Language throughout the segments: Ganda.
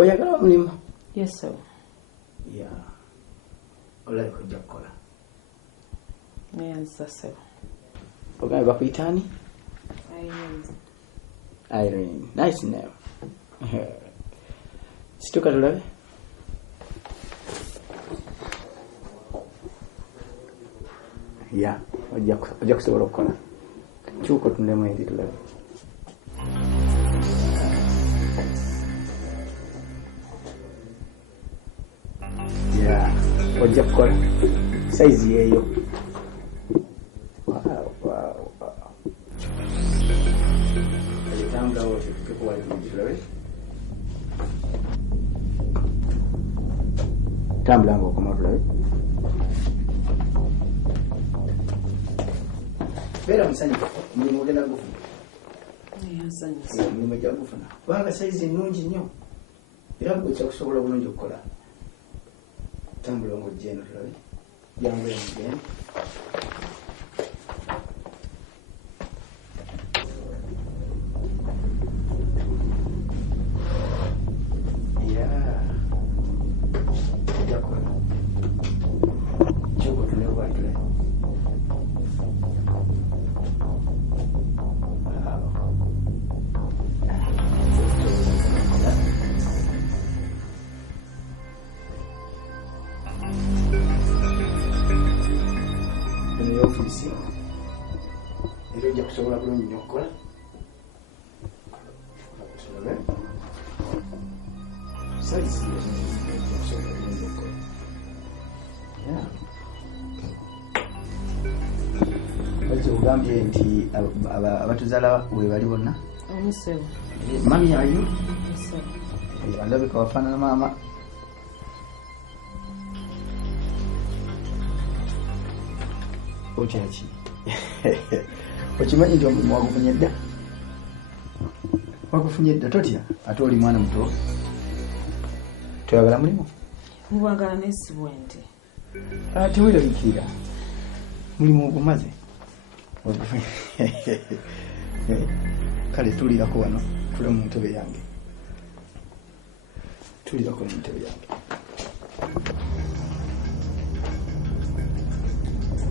oyagala omulimu? Yes, sir. Yeah. Olabika ojja kukola. Yes, sir. Ogambe bakuyita ani? Irene. Nice name. Situka tulabe. Yeah, ojja kusobola okukola. Kyuko tundemu eri tulabe. Yeah, ojja kukola. Size yeyo. Wow. Tanga wote tukikuwa tulabe. Tamlango kama tulabe. Bera musanya mulimu genda gufuna. Mulimu gya gufuna. Kubanga size nnungi nnyo. Era bwe kyakusobola bulungi okukola. Tambulongo jeno tulabe. Yangu y'emugenda. Ugambye nti abatuzaala we bali bonna? Omusewo. Mami ayo? Omusewo. Alabika wafaanana maama. Okyaki? Okimanyi nti omulimu wagufunye dda? Wagufunye dda totya? Ate oli mwana muto? Toyagala mulimu? Ngwagala nesibwe nti. Teweeraliikirira. Mulimu ogumaze. Kale tulirako wano tule mu ntebe yange. Tulirako mu ntebe yange.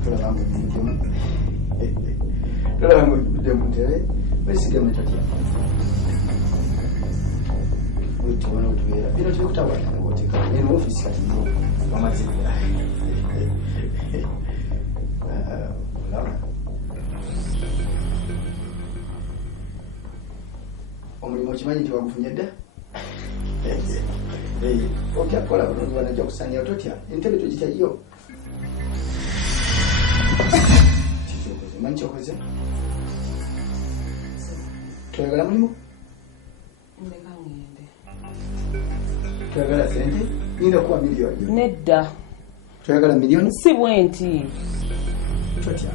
Tulaba mu ntebe. Wesigame tatya. Tubona otubeera. Bino tebikutawaanya ng'oteeka. Eno ofiisi kati nyo wamaze. Olaba. Omulimu okimanyi nti wagufunye dda? Ojja kukola bulungi wanajja kusanyawo totya. Entebe tugityayo. Kikyokoze. Manyi kyokoze? Toyagala mulimu? Ndeka ngende. Toyagala sente? Nina kuwa miliyoni. Nedda. Toyagala miliyoni? Si bwenti. Totya.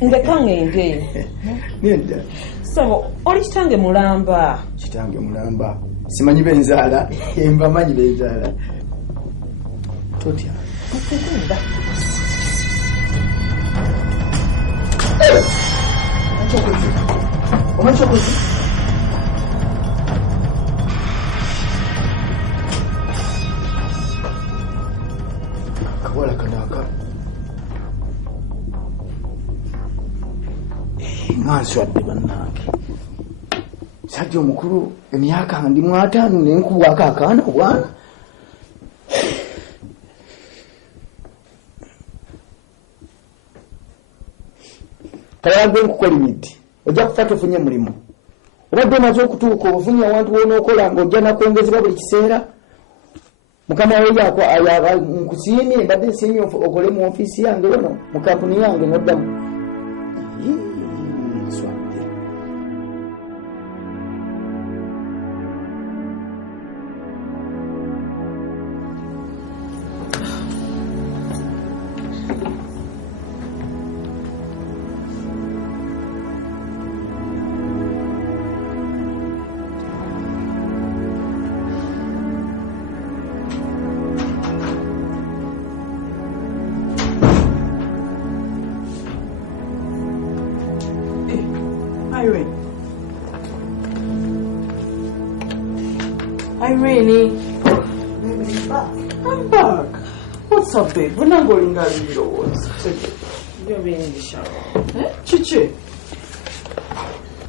Ndeka ngende. Nedda. Sabo, oli kitange mulamba. Kitange mulamba. Simanyi benzaala. Emba manyi benzaala. Totya. Nsekunda. Omachokozi. Kawala kanaka. Mwanswadde bannange. Sajja omukulu emyaka ndi mu 5 nenkubwako akaana bwana. Tayagwe nkukola emiti. Ojja kufa tofunye mulimu. Obadde omaze okutuuka obufunye awantu w'onookola ng'ojja nakwongezebwa buli kiseera. Mukama we nkusiimye mbadde nsiimye okole mu ofiisi yange wano mu kampuni yange n'oddamu. Irene. I'm back. What's up, babe? We're not going out in the woods. You're being the shower. Chichi.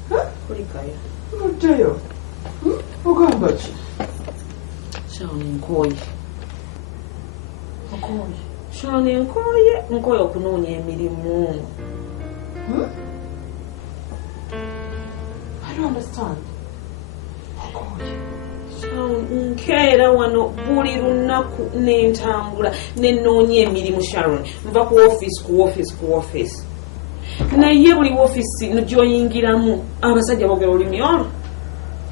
Kulikaya. What do you? Ugamba ki? Sharon nkoye. Okoye. Sharon nkoye okunoonya emirimu. I don't understand. Okoye. Sharon nkeera wano buli lunaku n'entambula n'ennoonya emirimu Sharon. Nva ku office. Naye buli woofiisi gy'oyingiramu abasajja boogera olulimi olwo.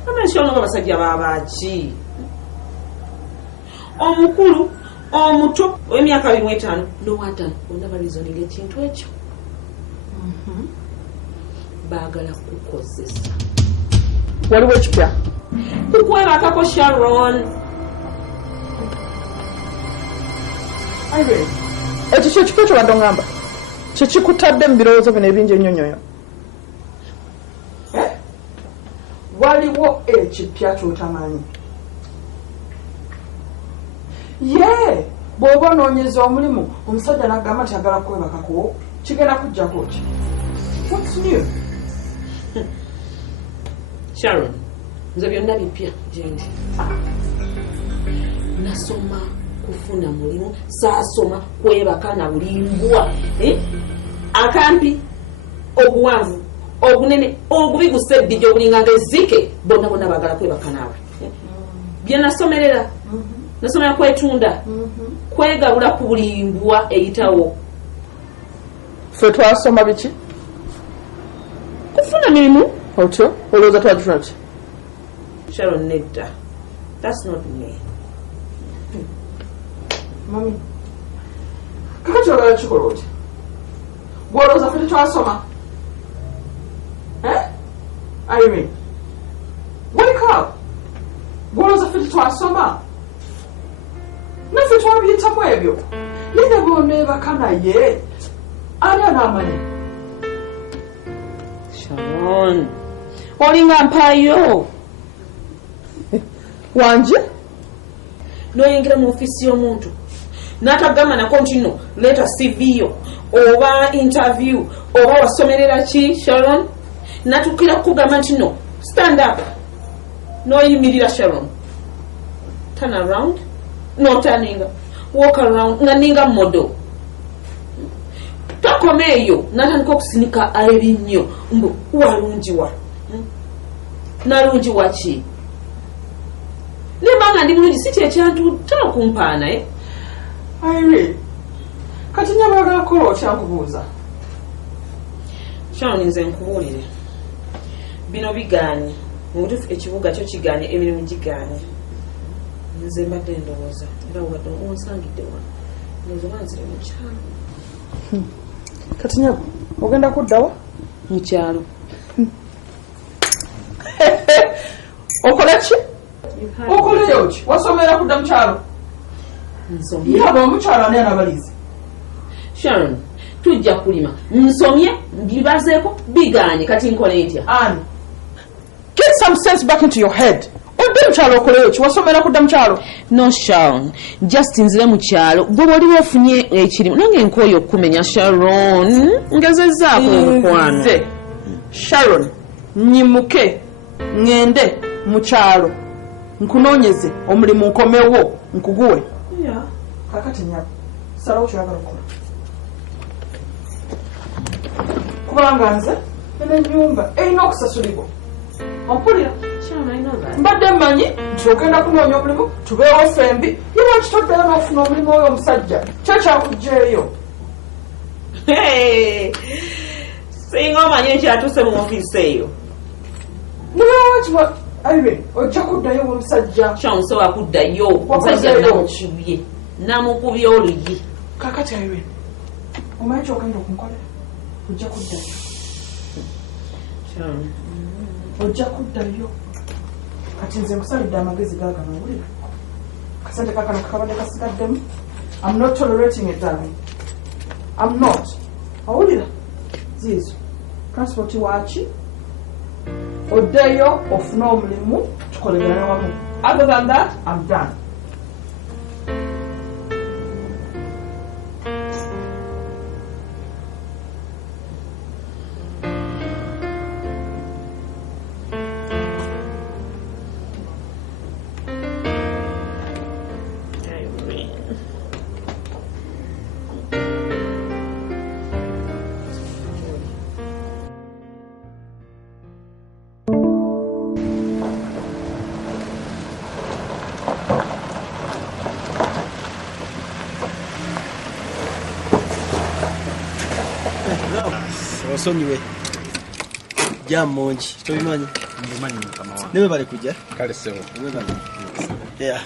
Amansi ono abasajja baabaki. Omukulu, omuto, w'emyaka 25 n'owataano bonna balizoninga ekintu ekyo. Baagala kukozesa. Waliwo ekipya? Kukwebakako Sharon. Irene, ekyo kyekiko kye wadde oŋŋamba? Kyekikutadde mu birowoozo bino ebingi ennyonnyoyo? Waliwo ekipya ky'otamanyi? Ye, bw'oba onoonyeza omulimu omusajja n'agamba nti agala kwebakako, kigenda kujjako ki? What's new? Sharon, nze byonna bipya gyendi. Nasoma kufuna mulimu, saasoma kwebaka na bulimbwa. Akampi, obuwanvu, obunene, obubi guseddijja obulinganga ezzike, bonna baagala kwebaka naawe. Bye nasomerera, nasomera kwetunda, kwegabula ku bulimbwa eyitawo. Ffe twasoma biki? Kufuna mirimu. Otyo, olowooza twagifuna ki? Sharon, nedda. That's not me. Mami, kakati oyagala kikola oti? Gw'olowooza ffe tetwasoma? Irene, wake up! Gw'olowooza ffe tetwasoma? Naffe twabiyitamu ebyo. Yine bw'oneebaka naye, ani anaamanya? Sharon, olinga mpaayo. Wanje? N'oyingira mu ofiisi y'omuntu n'atagamba nako nti no leeta CV yo oba interview oba wasomerera ki Sharon, n'atuukira kukugamba nti no stand up n'oyimirira Sharon, turn around, no turninga, walk around nga ninga modo. Takoma eyo n'atandika okusinika ebinnyo mbu walungiwa nalungiwa ki? Nebanga ndi mulungi si kyekyantu takumpaana. Irene, kati nyaba oyagala kukola otya nkubuuza? Sharon, nze nkubuulire bino bigaanye mubutuufu ekibuga kyo kigaanye, emirimu gigaanye. Nze mbadde ndowooza era wadde onsangidde wano ndowooza banzire mu kyalo. Kati nyaba ogenda kuddawa? Mu kyalo. Okola ki? Okoleyo ki? Wasomera kudda mu kyalo? Nsomye. Yaba omukyalo ani anabalizi? Sharon, tujja kulima. Nsomye, bibazeeko, bigaanye, kati nkole ntya? Ani? Get some sense back into your head. Odde mu kyalo okoleyo ki? Wasomera kudda mu kyalo? No Sharon, just nzire mu kyalo. Bwe oli ofunye ekirimu nange nkooye okumenya Sharon. Ngezezzaako omukwano. Nze Sharon, nyimuke ngende mu kyalo nkunoonyeze omulimu nkomewo nkuguwe. Kakati nyaba salawo kyagala okukola kubanga nze ene ennyumba erina okusasulibwa. Ompulira? Mbadde mmanyi nti ogenda kunoonya omulimu tubeewo ffembi ye lwaki toddayo n'ofuna omulimu oyo omusajja kyo kyakuggyeeyo. Singa omanyi ekyatuuse mu ofiisi eyo. Nibawakiwa Irene, ojja kuddayo omusajja. Kyansobola kuddayo omusajja namukubye. Namukubye oluyi. Kakati Irene, omanyi kyogenda okunkolera? Ojja kuddayo. Ojja kuddayo. Kati nze nkusalidde amagezi gaagano owulira. Kasente kakano kakabadde kasigaddemu. I'm not tolerating it, darling. I'm not. Owulira? Ziizo. Transport waki? Oddeyo ofune omulimu tukolerane wamu. Other than that, I'm done. Osonyiwe jamonji tobimanyi nebe bali kujja kale sewo yeah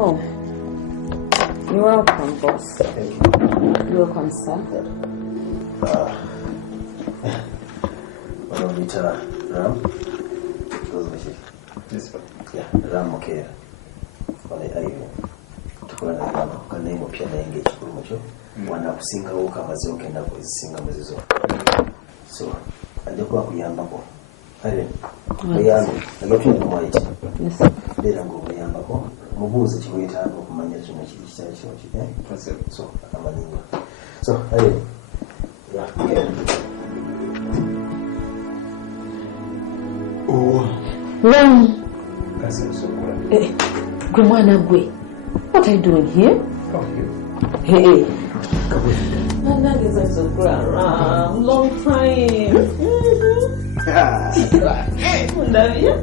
Oh, you're welcome, boss. Thank you. You're welcome, sir. Ram? Yes, sir. Yeah, Ram, okay. Tukula na Ram, kana imo pia na engage kurumocho. Wana kusinga uka mazio kenda kuzisinga mazizo. So, ajekuwa kuyamba ko. Hale, kuyamba, nagatu ni kumwaiti. Yes. Dera ngo kuyamba ko. Mubuze chikuita hapo kumanya chino chikicha so akamanyinga so hale yeah oh Ram. Kasi sokora Gwe mwana gwe. What are you doing here? Hey. Nageza sokora Ram. Long time. Undavia?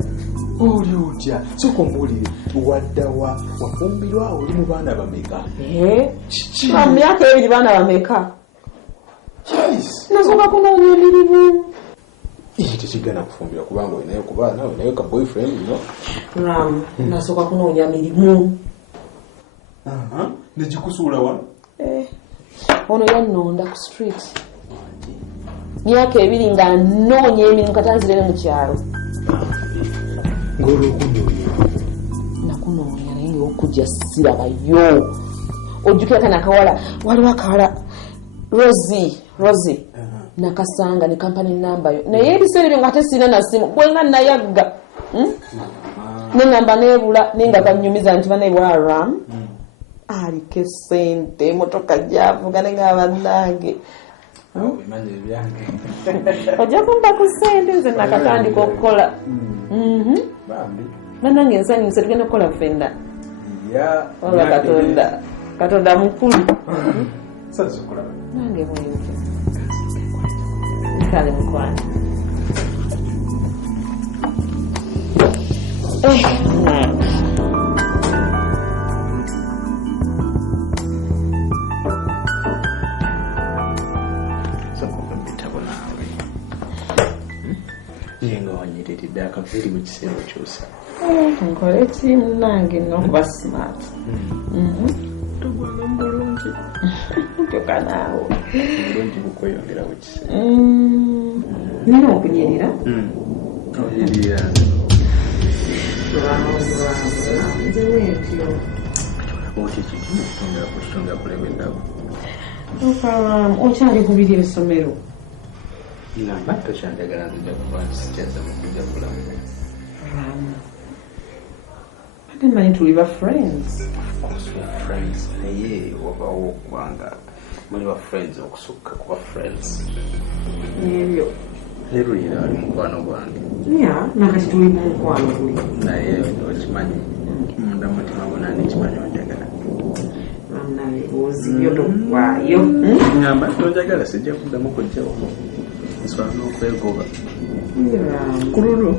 oli utya sokombulire waddawa wafumbirwa oli mu baana bameka Ram myaka ebiri baana bameka. Yes. Nasoka kunoonya emirimu. Tekigana kufumbira kubanga olinayo kubaana olinayo ka boyfriend no Ram, nasoka kunoonya mirimu. negikusuula wa Ono yannonda ku street. Myaka ebiri nga nnoonya emirimu katanzire ne mu kyalo. ng'olwokunoonya Nakunoonya naye ng'okujja sirabayo. Ojjukira kana akawala waliwo akawala Rosie nakasanga ne company number yo naye ebiseera ebyo nga ate sirina na simu gwe nga nayagga n'engamba neebula nenga kannyumiza nti baneebula Ram aliko essente emotoka gyavuga ne nga bannange ojja kumpa ku ssente nze nakatandika okukola bannange nsanyuse tugenda okukola ffenna olwa katonda mukulu nange bwentyo kale mukwano yenga wanyiriride akaviiri mu kiseera kyusa nkole ekimu nange nokuba smart tugwana mulungi ntoka naawe mulungi bukweyongerawo kiseera nina okunyirira oyirira nze wetyo okitongera kulebeddawo okyali kubiri ebisomero ngamba tokyandagala nzija kuba nsikyaza mukujja kulamu ate mmanyi tuli ba friends naye wabawo okubanga muli ba friends okusukka kuba friends ebyo Leero yera ali mukwano gwange. Ya, nakati tuli mu mukwano guli. Naye okimanyi munda mutima gona nekimanyi onjagala. Naye ozibyo tokwayo. Ngamba tonjagala sijja kuddamu kujjawo. Nsobola n'okwegoba. Kululu.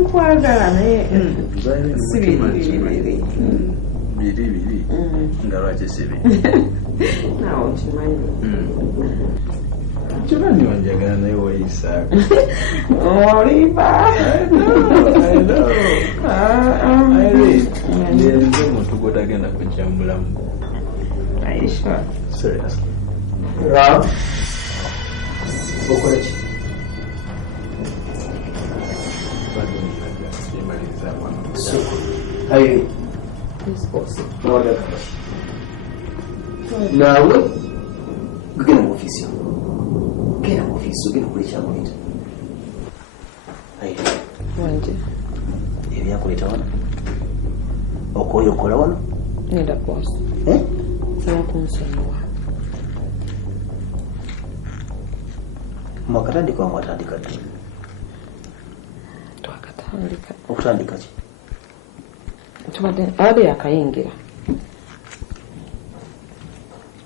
Nkwagala naye si biri nga lwaki sibi nawe okimanyi kimanyi onjagala naye weeyisaako oliba nze omuntu gwotagenda kujja mu bulamu okola ki ayi naawe gugenda mu ofiisi genda mu ofiisi ogenda okula ekyakuleeta ayi wanje ebyakuleeta wano okoyo okola wano nenda bosi saba kunsonyiwa mwakatandika wamwatandika ddi twakatandika okutandika ki abadde yakayingira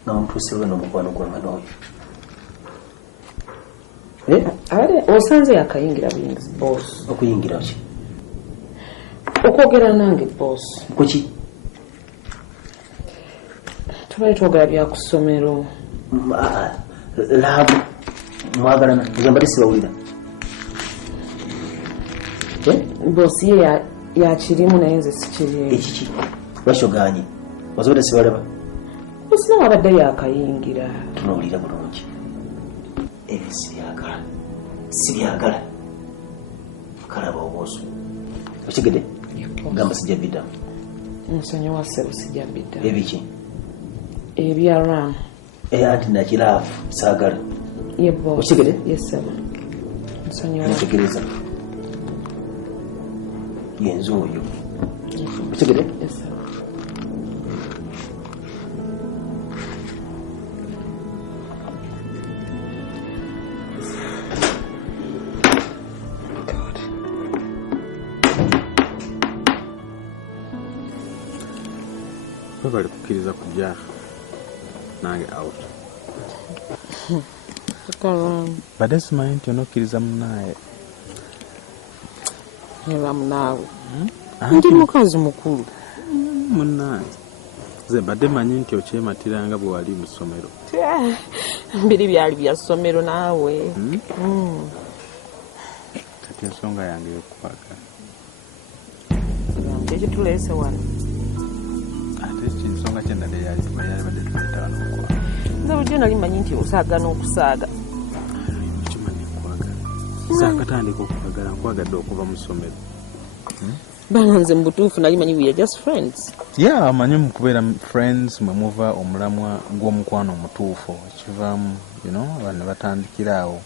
nga mutuusewe n'omukwano gwange n'oyo abadde osanze yakayingira buyingizi bosi okuyingira ki okwogera nange bosi kuki tubali twogera bya ku ssomero laabu mwagalana egamba tesibawulira bosi ye yakirimu naye nze sikirimu ekiki bakyoganye osobodde sibalaba bosi nawe abadde yakayingira tunawulira bulungi ebyo sibyagala kalaba obwoso okigede gamba sijja biddamu nsonyiwa ssebo sijja bidda ebiki ebya ram anti nakiraafu saagala ye bosi okigede yesebo nsonyiwa netegereza yenze oyo okigede yesebo bali kukkiriza kujja nange out badde simanyi nti onokkiriza munaaye eba munaawe ndi mukazi mukulu munaaye ze badde manyi nti okyematiranga bwe wali mu ssomero biri byali bya ssomero naawe kati ensonga yange yokukwagala ekituleese wano ate kinsonga kyendala yali badde tuleeta wano okwa nze bulijjo nali manyi nti osaaga n'okusaaga kimanyi nkwagala saakatandika okwagala nkwagadde okuva mu ssomero banga nze mu butuufu nali manyi we are just friends amanyi mukubeera friends mwe muva omulamwa gw'omukwano omutuufu ekivaamu abantu ne batandikira awo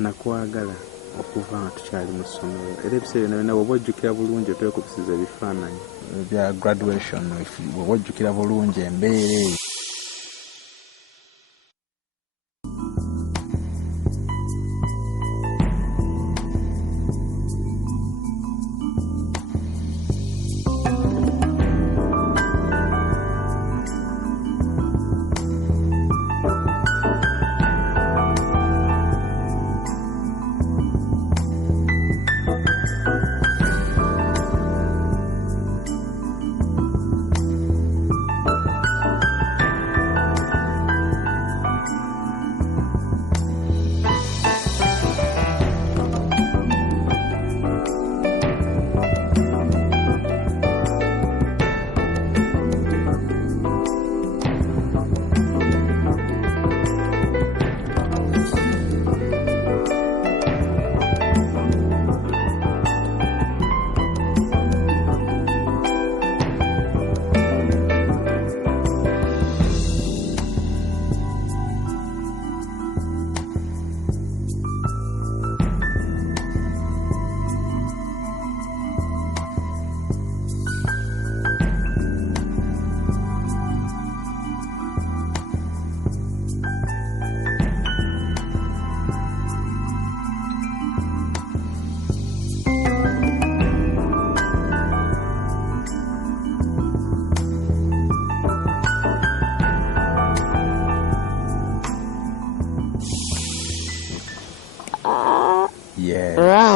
nakwagala okuva nga tukyali mu ssomero era ebiseera byonna bw'oba ojjukira bulungi otwekubisiza ebifaananyi bya graduation bw'oba ojjukira bulungi embeera eyo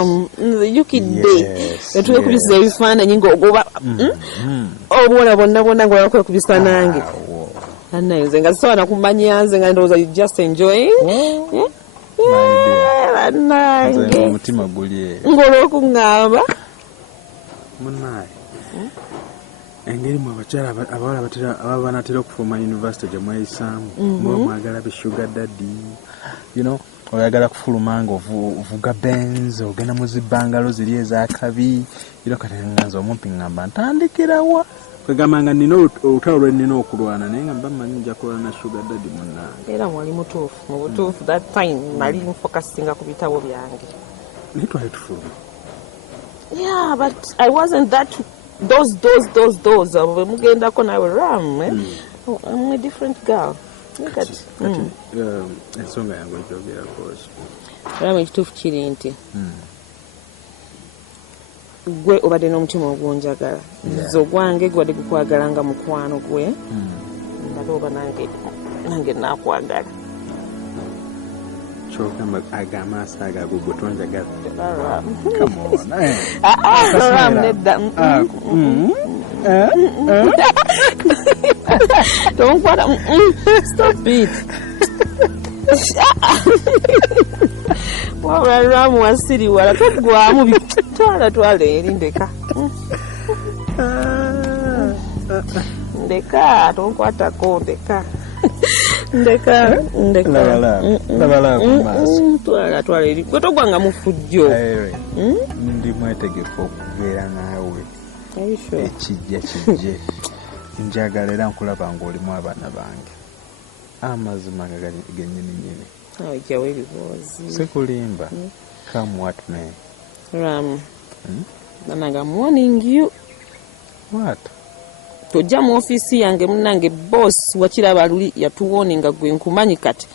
Ram yukidde etwekubisa ebifaananyi ng'ogoba obuwala bonna ng'onakwekubisa nange annaye nze nga sisobola kumanya nze nga ndowooza you just enjoying bannange omutima guli ng'olwokuŋŋamba munnaye engeri mu abakyala abawala ababa banatera okufuluma university gye mweyisaamu muba mwagala be sugar daddy oyagala kufuluma nga ovuga benz ogenda mu zibbangalo ziri ezakabi kati nganza omumpi ngamba ntandikirawa kwegamba nga nina olutalo lwe nina okulwana naye nga mba mmanyi nja kulwana na sugar daddy munnange era mwali mutuufu mu butuufu that time nali nfokasinga ku bitabo byange naye twali tufuluma yeah but I wasn't that those bwe mugendako nawe Ram I'm a different girl ensonga yange ogyogerako Ram ekituufu kiri nti gwe obadde n'omutima ogwonjagala nze ogwange gwadde gukwagala nga mukwano gwe ndabe oba nange nakwagala kyokamba agamaaso agago gwe tonjagala Ram nedda tonkwata stop it wabula Ram wasiriwala togwamu twala eri ndeka tonkwatako ndeka twala eri gwe togwanga mufujjo ndi mwetegefu okubeera naawe ekijja kijje njagala era nkulaba ng'olimu abaana bange amazima gennyininyini ojjawo ebiboozi sikulimba come what may Ram banaga I'm warning you what tojja mu ofiisi yange munnange boss wakiraba luli yatuwoninga gwe nkumanyi kati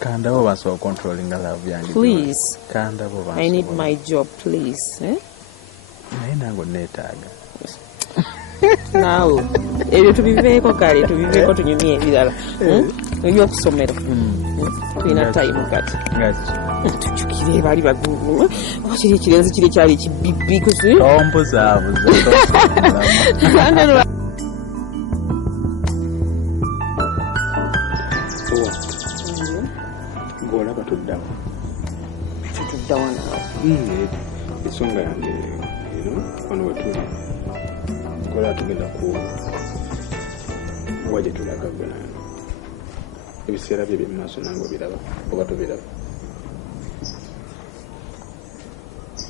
kandabo basobola controlling love yange please kandabo I need my job please naye nange neetaaga naawe ebyo tubiveeko kale tunyumye ebirala ebyokusomera tulina time kati tujjukire baali bagumu oba kiri ekirenzi kiri ekyali ekibibbi ombuzaabuza ng'olaba tuddawo naawe ensonga yange wano wetuli kola tugenda kuwa gye tulaga gwe nayo ebiseera bye byemumaaso nange obiraba oba tobiraba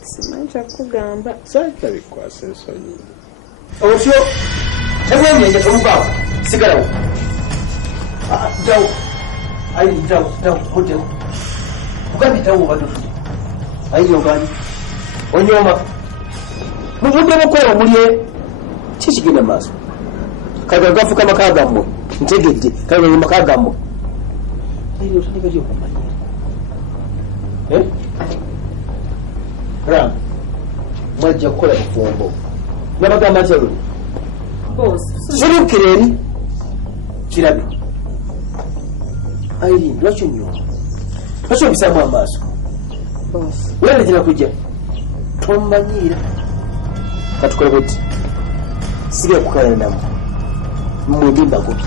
simanyi kyakugamba saita bikwasa ensonyi otyo tebwenyenje tomugaawo sigalawo ddawo ayi ddawo oddewo mugambi ddawo obadde otudde ayi yogani onyooma muvudde mukola omulye kikigenda mu maaso kale gafuka amaka gammwe ntegedde kale maka gammwe eri otandika okumanyiira Ram mwajja kukola bufumbo nabagamba nti aluli sirukira eri kirabe Aileen lwaki onyooma lwaki obisaamu amaaso weeregera kujja tomanyiira katukole bweti sigala kukalana namu mwembi mbagobi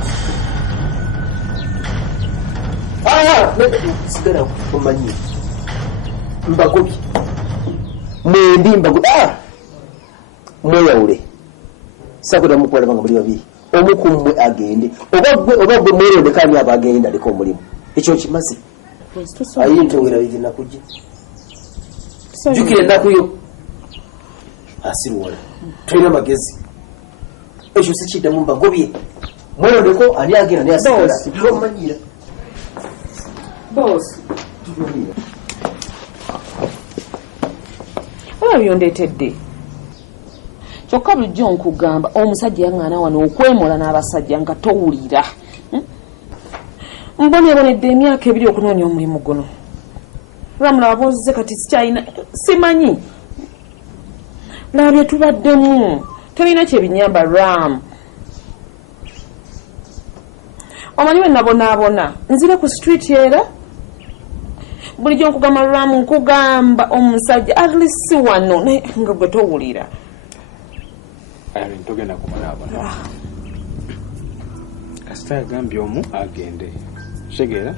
sigala omanyiira mbagobi mwembi mbagobi mweyawule sakuda mukwalaba nga muli babiri omu ku mmwe agende oba gwe mwerondekani aba agenda aliko omulimu ekyo kimaze ayi ntongera bizina kujja jukira ennaku yo asiruwala tulina magezi ekyo sikiddamu mbagobye mwerondeko ani agenda naye asigala tomanyira oba byondeetedde kyokka bulijjo nkugamba omusajja yaŋŋaana wano okwemola n'abasajja nga towulira mbonebonedde emyaka ebiri okunoonya omulimu guno lwamulaba bozze kati sikyalina simanyi laba bye tubaddemu tolina kyebinyamba Ram omanyi we nabonaabona nzire ku street era bulijjo nkugamba Ramu nkugamba omusajja at least si wano naye nga gwe towulira Irene togenda kumalaabona kasita yagambye omu agende kitegeera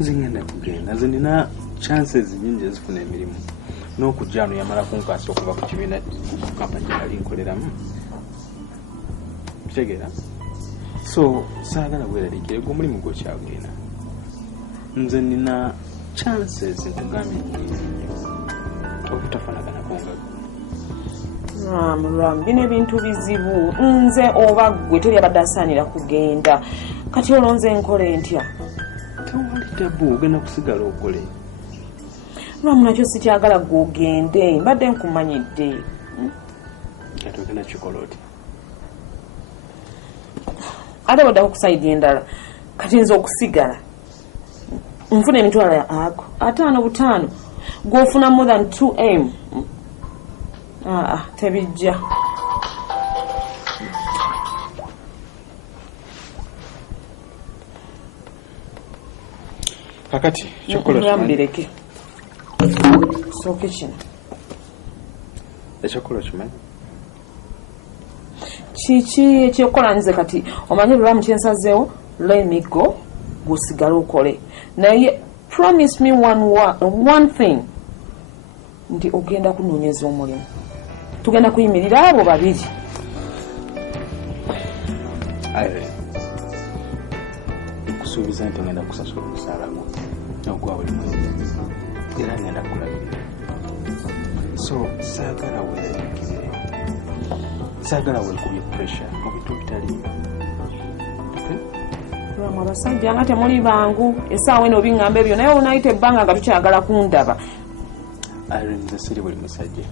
nze ngenda kugenda nze nina chances nyingi ezifuna emirimu n'okujja wano yamala kunkwasa okuva ku kibiina ku kampani gyali nkoleramu kitegeera so saagala bweraliikire gwe omulimu gwokyagenda nze nina chances nkugambye nyingi nnyo obutafaanaganako nga Ram bino ebintu bizibu nze oba gwe teri abadde asaanira kugenda kati olonze enkole ntya tewali tabu ogenda kusigala okole Ram nakyo sikyagala gwogende mbadde nkumanyidde kati ogenda kikola oti ate baddako kusayidi endala kati nze okusigala nfuna emitwalo ya ako 5 gw'ofuna more than 2M tebijja kakati kyokolaambireke sooke kino ekyokola kimanyi kiki ekyokukola nze kati omanyi lwamu kyensazeewo let me go gwosigale okole naye promise me one thing nti ogenda kunoonyeza omulimu tugenda kuyimirira abo babiri nkusuubiza nti ngenda kusasula omusaala gwo ogwa buli mwezi era ngenda kulabirira so saagala weeraliikirire saagala weekubye pressure mu bintu bitaliiyo lwamu abasajja nga temuli bangu essaawa eno obiŋŋamba ebyo naye olunayita ebbanga nga tukyagala kundaba nze siri buli musajja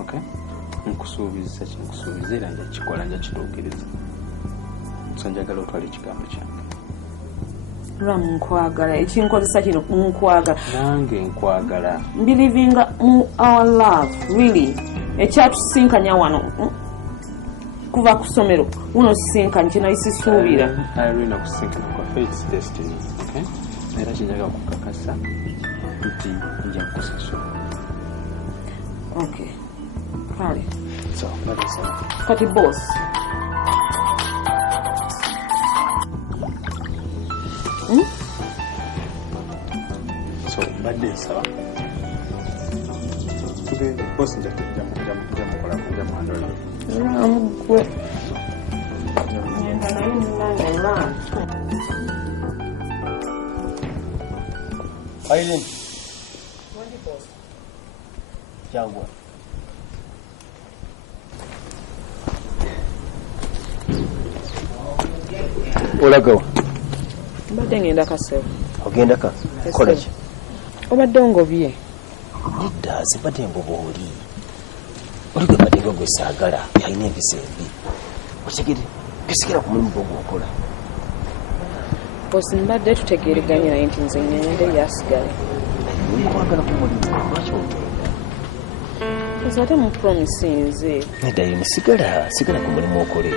okay nkusuubiza kinkusuubiza era njakikola njakituukiriza so njagala otwala ekigambo kyange lwamu nkwagala ekinkozesa kino nkwagala nange nkwagala mbelivinga mu our love really ekyatusinkanya wano kuva ku ssomero uno sisinkanye kinayi sisuubira Irene okusinkana kwaffe it's destiny okay era kinjaga kukakasa nti nja kukusasula okay kale so kati boss so mbadde nsaba tugende boss njamukola gwe ngenda naye munange Ram Irene. Jangwa. Olagawa. mbadde ngenda kasebo Ogenda ka. Kola ki? obadde ngobye Nidda zibadde mbobooli. Olige badde gwe saagala yalina empisa embi. Otegere bisikira ku mulimu gw'okola. bosi mbadde tutegeeraganye naye nti nze ngende yasigale Nkwagala ku mulimu lwaki ogenda? oza ate mu promise nze Nidda yini sigala ku mulimu okole.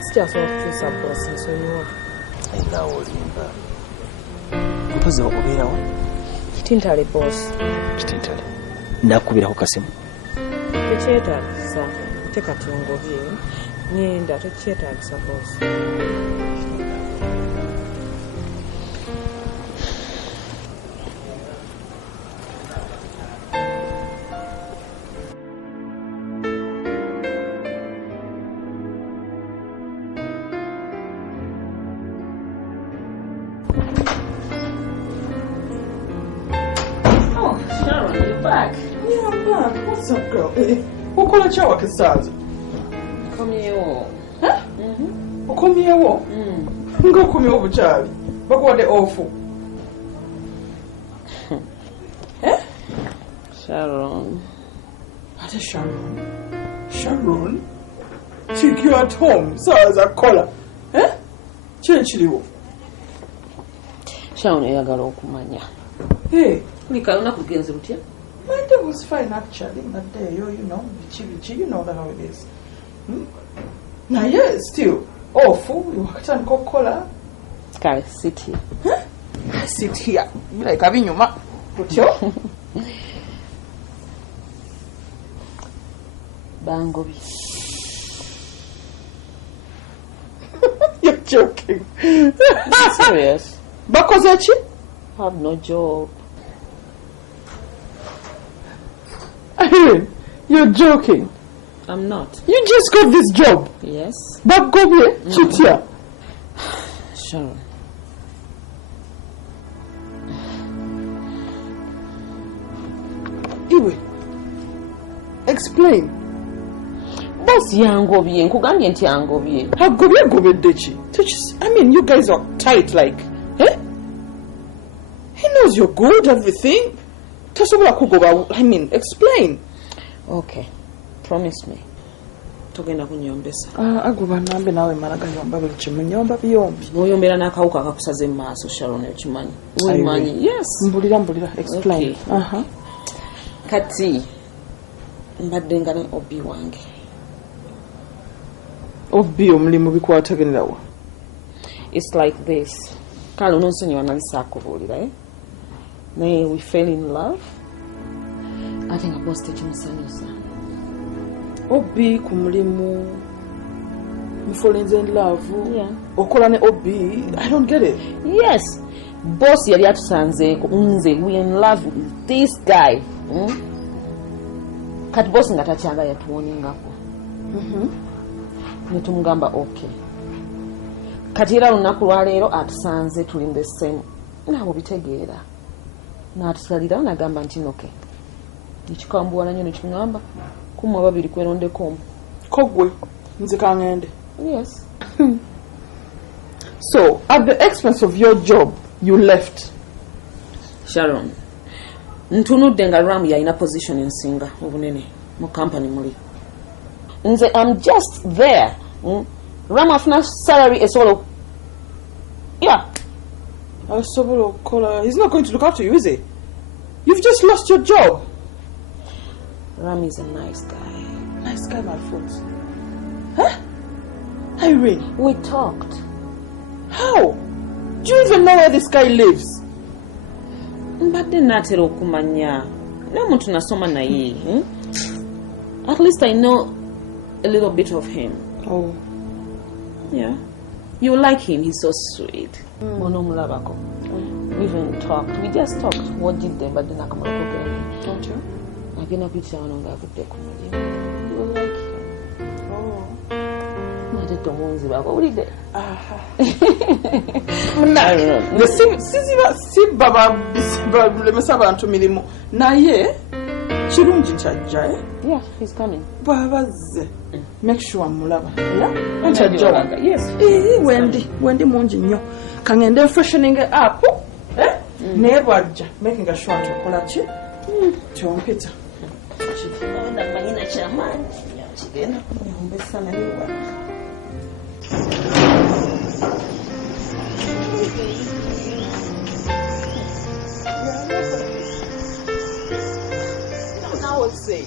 sikyasobola kukyusa bosi nsonyiwa Naawe olimba. Mpozi obeerawo? kitintale bosi Kitintale. Nakubirako kasimu. tekyetaagisa te kati ngobye ngenda tekyetaagisa bosi Okola ki awakisaaza? komyewo Okomyewo? Nga okomyewo bukyali bakuwadde ofu. Sharon Ate Sharon? Took you at home saaza kukola. Kiri kiriwo? Sharon eyagala okumanya kulika lunaku lugenze lutya Monday was fine actually, that day, you know, bichi, you know that how it is. Now, yeah, still awful. You can't cola. Kale, sit here. I sit here. Be like having your mouth. Put your. Bangobi. You're joking. Serious? Bakozachi? I have no job. Irene, you're joking. I'm not. You just got this job. Yes. Bagobi, Chitia. Sharon. Iwe. Explain. Boss yangobye, nkugambye nti yangobye. Agobye chi. I mean, you guys are tight, like, eh? He knows you're good, everything. I mean, explain. Okay. Promise me. Togenda kunyombesa. Agoba nambe nawe maraga yomba buli kimu nyomba biyombi. Boyombera n'akawuka akakusaze mu maaso, Sharon, okimanyi. Okimanyi. Yes. Mbulira. Explain. Okay. Kati mbadde nga ne obi wange. Obi omulimu bikwatagenerawa. It's like this. Kale ononsonyiwa nali saakubuulira, eh? Naye we fell in love. Ate nga boss tekimusanyusa. Obi ku mulimu. You fall in love. Yeah. Okola ne Obi. I don't get it. Yes. Boss yali atusanzeeko nze we in love with this guy. Kati boss nga takyanga yatuwoningako. Ne tumugamba okay. Kati era lunaku lwaleero atusanze tuli in the same. Nabo bitegeera. N'atusalira n'agamba nti okay. Nikikambuwala nnyo nekimugamba kumwe babiri kwerondeko. Kogwe nze kangende. Yes. So, at the expense of your job, you left. Sharon. Ntunudde nga Ram yalina position ensinga obunene mu company muli. Nze I'm just there. Ram afuna salary esobola. Yeah. He's not going to look after you, is he? You've just lost your job. Ram is a nice guy. Nice guy, my foot. Huh? Irene. We talked. How? Do you even know where this guy lives? Mbadde natera okumanya. Namuntu nasoma naye. At least I know a little bit of him. Oh. Yeah. You like him, he's so sweet. Monomulabako. We even talked. We just talked. What did they? But then I come up. Don't you? I've been a picture on that. You will like him. Oh. Not at the ones about what did they? Si baba lemesaba antu milimu naye kirungi kyajja. Yeah, he's coming. Babaze. Make sure mulaba. Yeah? Antajja. Yes. Wendi mungi nnyo. Kangende freshening up. Eh? Nebwajja. Making sure tukola ki? Chompita. Kigenda manyina kyamaanyi. Kigenda kunyombesa naye wa. Now what say?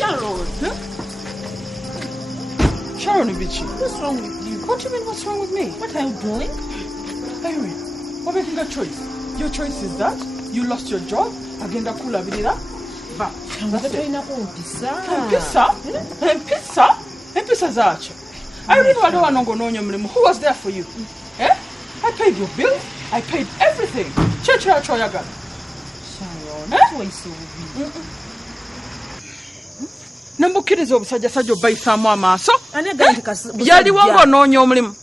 Sharon. Huh? Sharon Ibichi. What's wrong with you? What do you mean, what's wrong with me? What are you doing? Irene, what making a choice? Your choice is that you lost your job, agenda kulabirira. Ba. Empisa zacho. I really want to know who was there for you. Eh? I paid your bills. I paid everything. Checha choyaga. Sharon, that's why so weird. Nambukiriza obusajja sajja obayisaamu amaaso. Ani agandi kasi. Yaliwo ng'onoonya omulimu.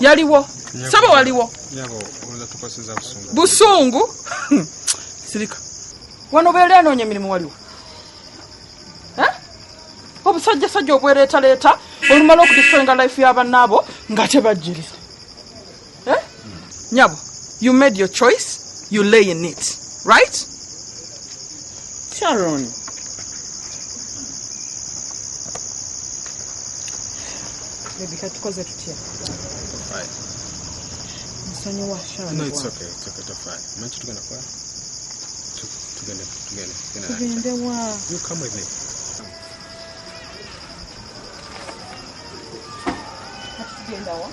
Yaliwo. Saba waliwo. Yabo, oza tukosiza busungu. Busungu? Sirika. Wano beera anoonya emirimu waliwo. Obusajja sajja obwereetaleeta olumala okudisitringa life y'abannaabo nga tebajjirira. Nyabo, you made your choice, you lay in it, right? Sharon. Baby, katukoze tutya. Fine. Nsonyiwa Sharon. No, it's okay. It's okay. It's fine. Manchi tugenda kwa. Tugende. Tugende wa. You come with me. Tugenda wa.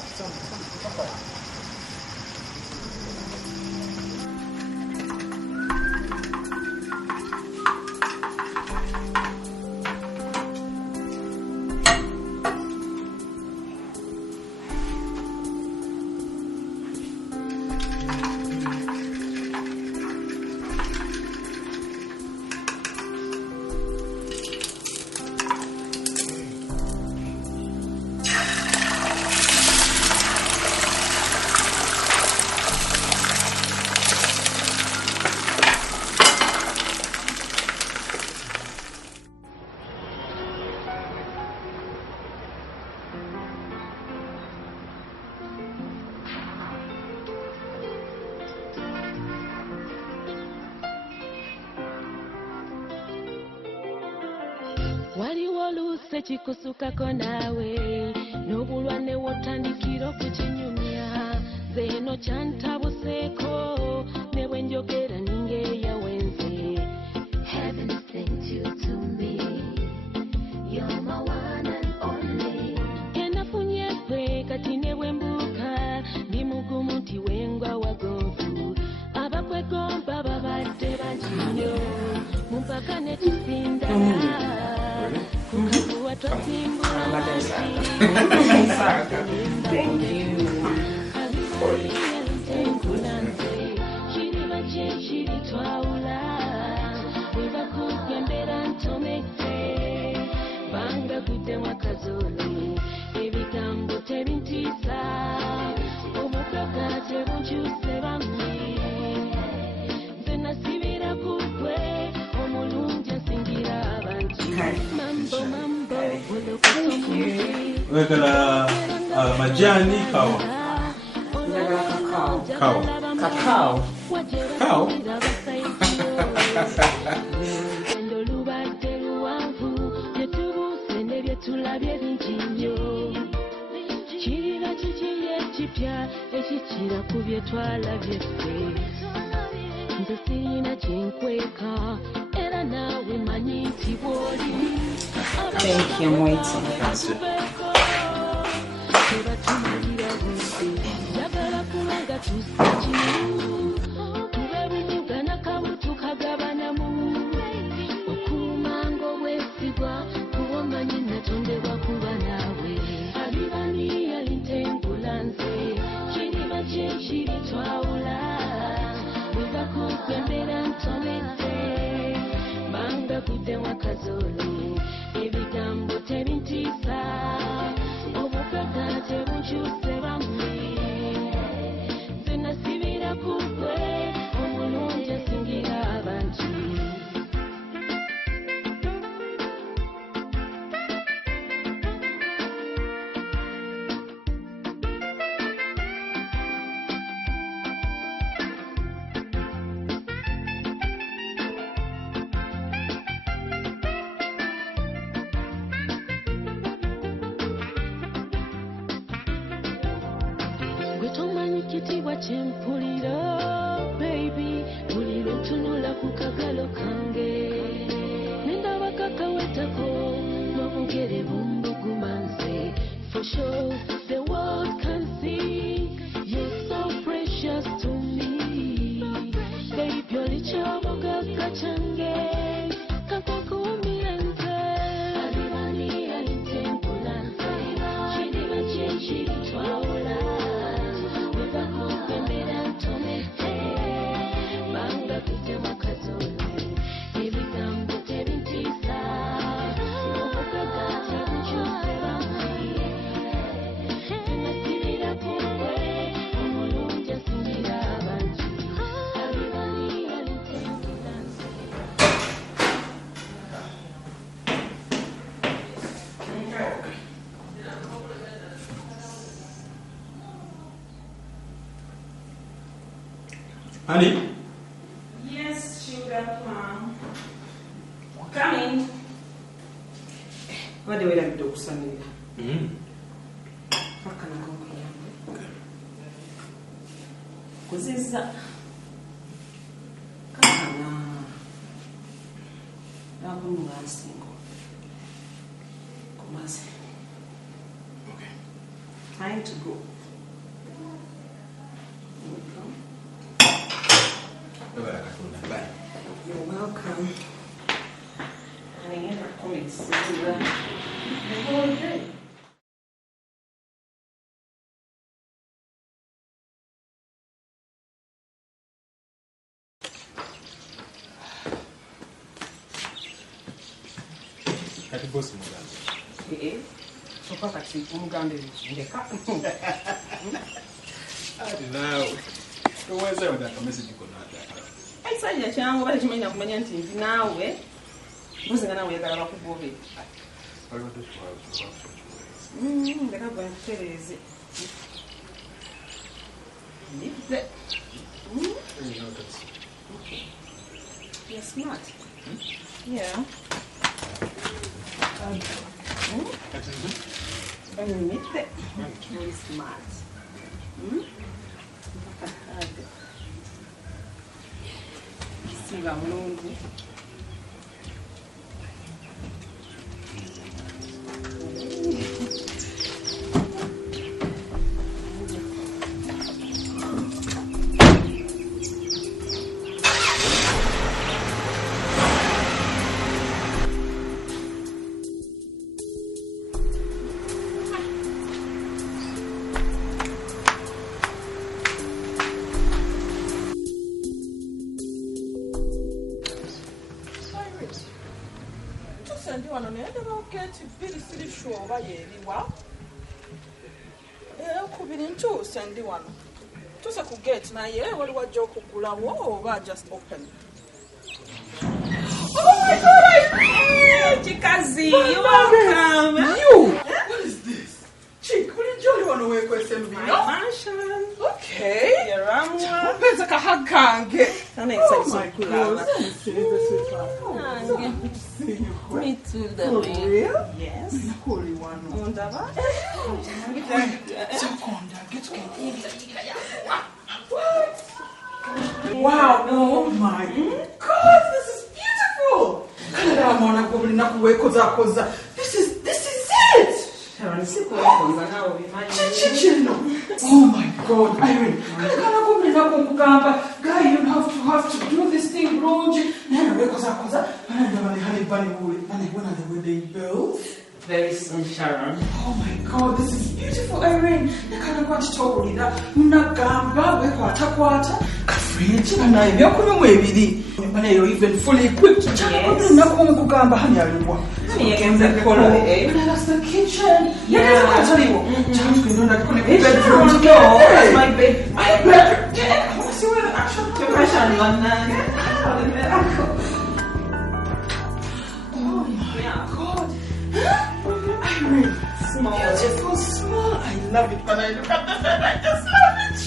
Waliwo luuse kikusukako naawe n'obulwane wotandikira okukinyumya zeeno kyantabuseeko ne bwe njogera ninga eyawenze. Heaven sent you to me, you're my one and only. Enafunye kwe kati ne bwe mbuuka ndi mugumu nti wengwa wagovu abakwegomba babadde bangi nnyo mumpaka ne tusindana. Thank We're gonna majani cow. Cacao. Thank you, I'm waiting. Baby, tulilo tunula kukagalo kange nenda wakakaweta Honey? Yes, sugar plum. Coming. What do we like to do, Sunday? What can I go here? Because it's come on. I'm going to ask you. Come on. Okay. Time to go. Bye. You're welcome. And I never come and sit down the whole day. Kati boss Muganda. So kati Muganda ndeka. Ati nawe. Tuweze ndaka message ko nada. Aisanya changu bali kimanya kumanya nti nawe muzinga nawe yagala bakugobe. Waliwo tushwa. Ndeka bwa tereze. Nize. Okay. You're smart. Yeah. Very smart. Siga mulungu. Sendi wano. Tuse ku gate na ye wali wajja okugula wo oba just open. Oh my god! Chikazi, you're welcome. You! What is this? Chick, will you jolly wano we kwesem bino? My mansion. Okay. Yaramwa. Mpenza kahagange. Ana Oh my excited. Me too, For real? Yes. Holy one. Undaba? Wow, oh my god, this is beautiful. This is it. Oh my god, Irene. Guy, you have to do this thing, Roji. When are the wedding bells? Very soon, Sharon. Oh my god, this is beautiful, Irene. Munagamba wekwatakwata kafriji banaye byokunywa ebiri. Banaye even fully equipped. Yes. Nakugamba hani alibwa. That's the kitchen. Yeah. Just going on that bedroom. That's my bed. My bedroom. Yeah. I want to see where the action comes. Oh my god. Irene. Small. Beautiful, small. I love it when I look at the bed. I just love it.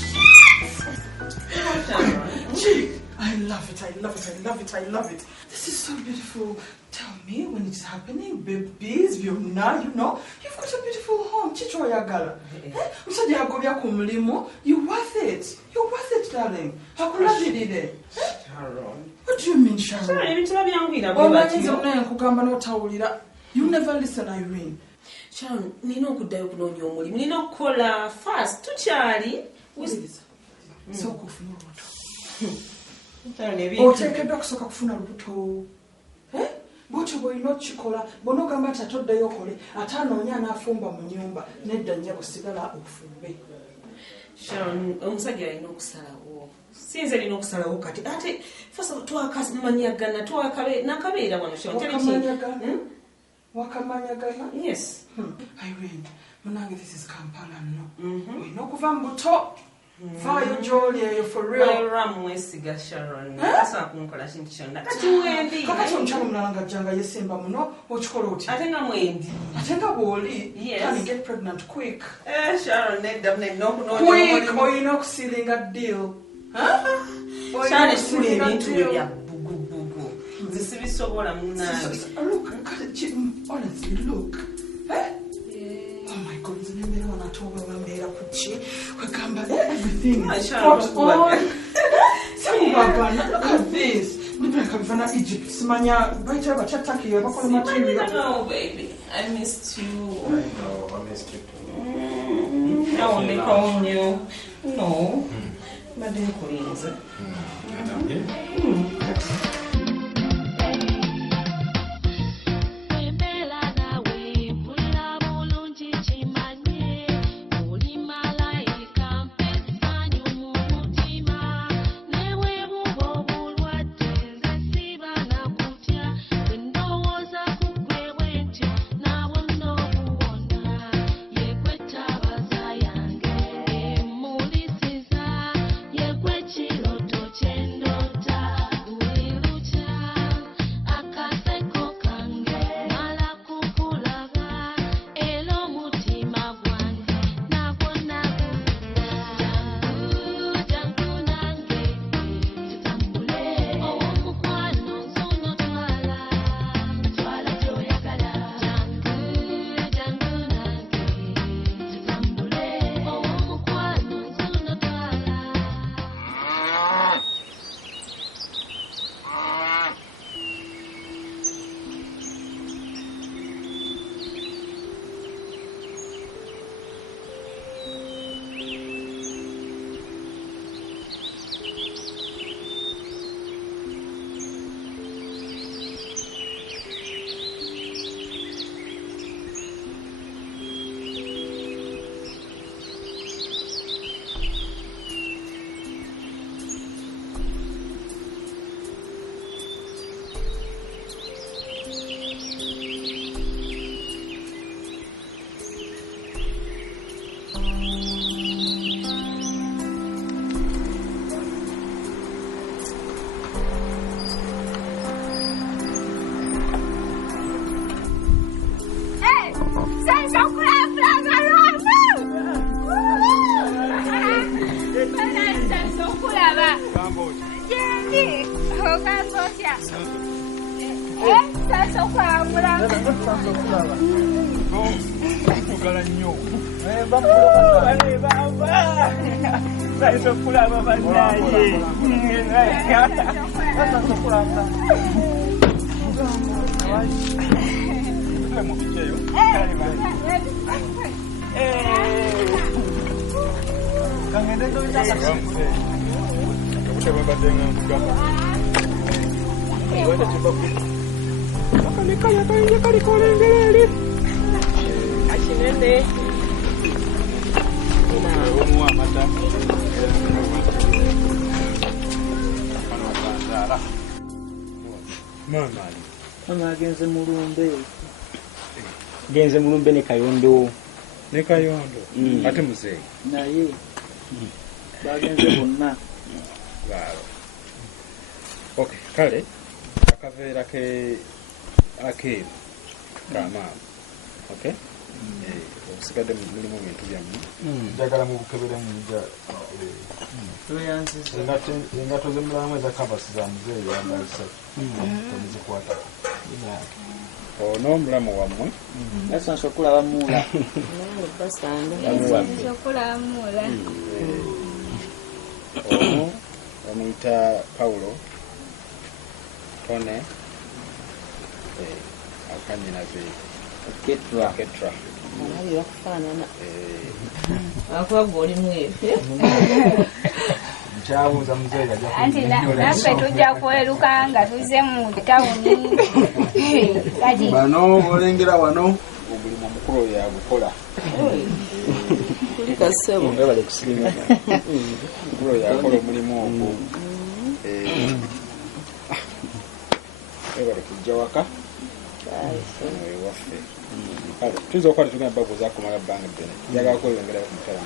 Chick. I love it. I love it. I love it. I love it. This is so beautiful. Tell me when it's happening, babies. You know, you've got a beautiful home. Chicho yagala. You're worth it. You're worth it, darling. What do you mean, Sharon? You never listen, Irene. Sharon, nina okuddayo okunoonya omulimu, nina okukola fast, tukyali. Sooka okufuna olubuto. Oteekeddwa okusooka kufuna lubuto. Bwotyo bw'olina okukikola, bw'onogamba nti atoddeyo okole, ate anoonya anaafumba mu nnyumba, nedda nnya busigala ofumbe. Sharon, omusajja alina okusalawo. Sinze alina okusalawo kati. Ate fasa twakamanyagana, nakabeera wano, Sharon. Wakamanyagana? Yes. Irene, munange, this is Kampala, no? Olina okuva mu buto. Faayo gy'oli eyo for real. Ramu wesiga, Sharon. Tasobola kunkola kintu kyonna. Kati wendi. Kakati omukyala omulala ng'ajjanga yesimba muno, okikola otya? Ate nga mwendi. Ate nga bw'oli. Yes. Can get pregnant quick. Sharon, nedda n'okunoonya Quick, olina okusiiringa deal. Cyane tuli ebintu bya bugubugu. Zisibisobola munange. Look, honestly, look. Oh my God, isn't it when I told her I'm made up with she? We come back, everything is spot on. Look at this. Maybe I come from Egypt. Simanya, right over Chataki, you have a material. No, baby. I missed you. I know, I missed you too. I want to call you. No. But then Koreans. Genze mulumbe ne kayondo. Ne kayondo. Ate muzee. Naye. Bagenze bonna. Waaw. Okay, kale akaveera ke ake kama. Okay? Obusigadde mulimu bintu byammwe. Njagala mu bukebera munja. Engato z'emulamu eza kabasi za muzee yambalisa. Tomuzikwata. Ono omulamu wammwe. Asa nsokulaba mula. Nsokulaba mula. Ono bamuyita Paulo Tone akanyinaze Ketra. Nali yakufaanana. Akuba gw'oli mwefe. Nkyawuuza muzee yajja anti naffe tujja kweruka nga tuzze mu tawuni. Bano olengera wano omulimu omukulu oyo yagukola. Kuli kasebo. Nga bali kusirima. Omukulu oyo yakola omulimu ogwo. Bali kujja waka. Ewaffe. Kale tuyinza okuba tetugenda babu zakumala bbanga ddene. Njagala kweyongerayo ku mukyala.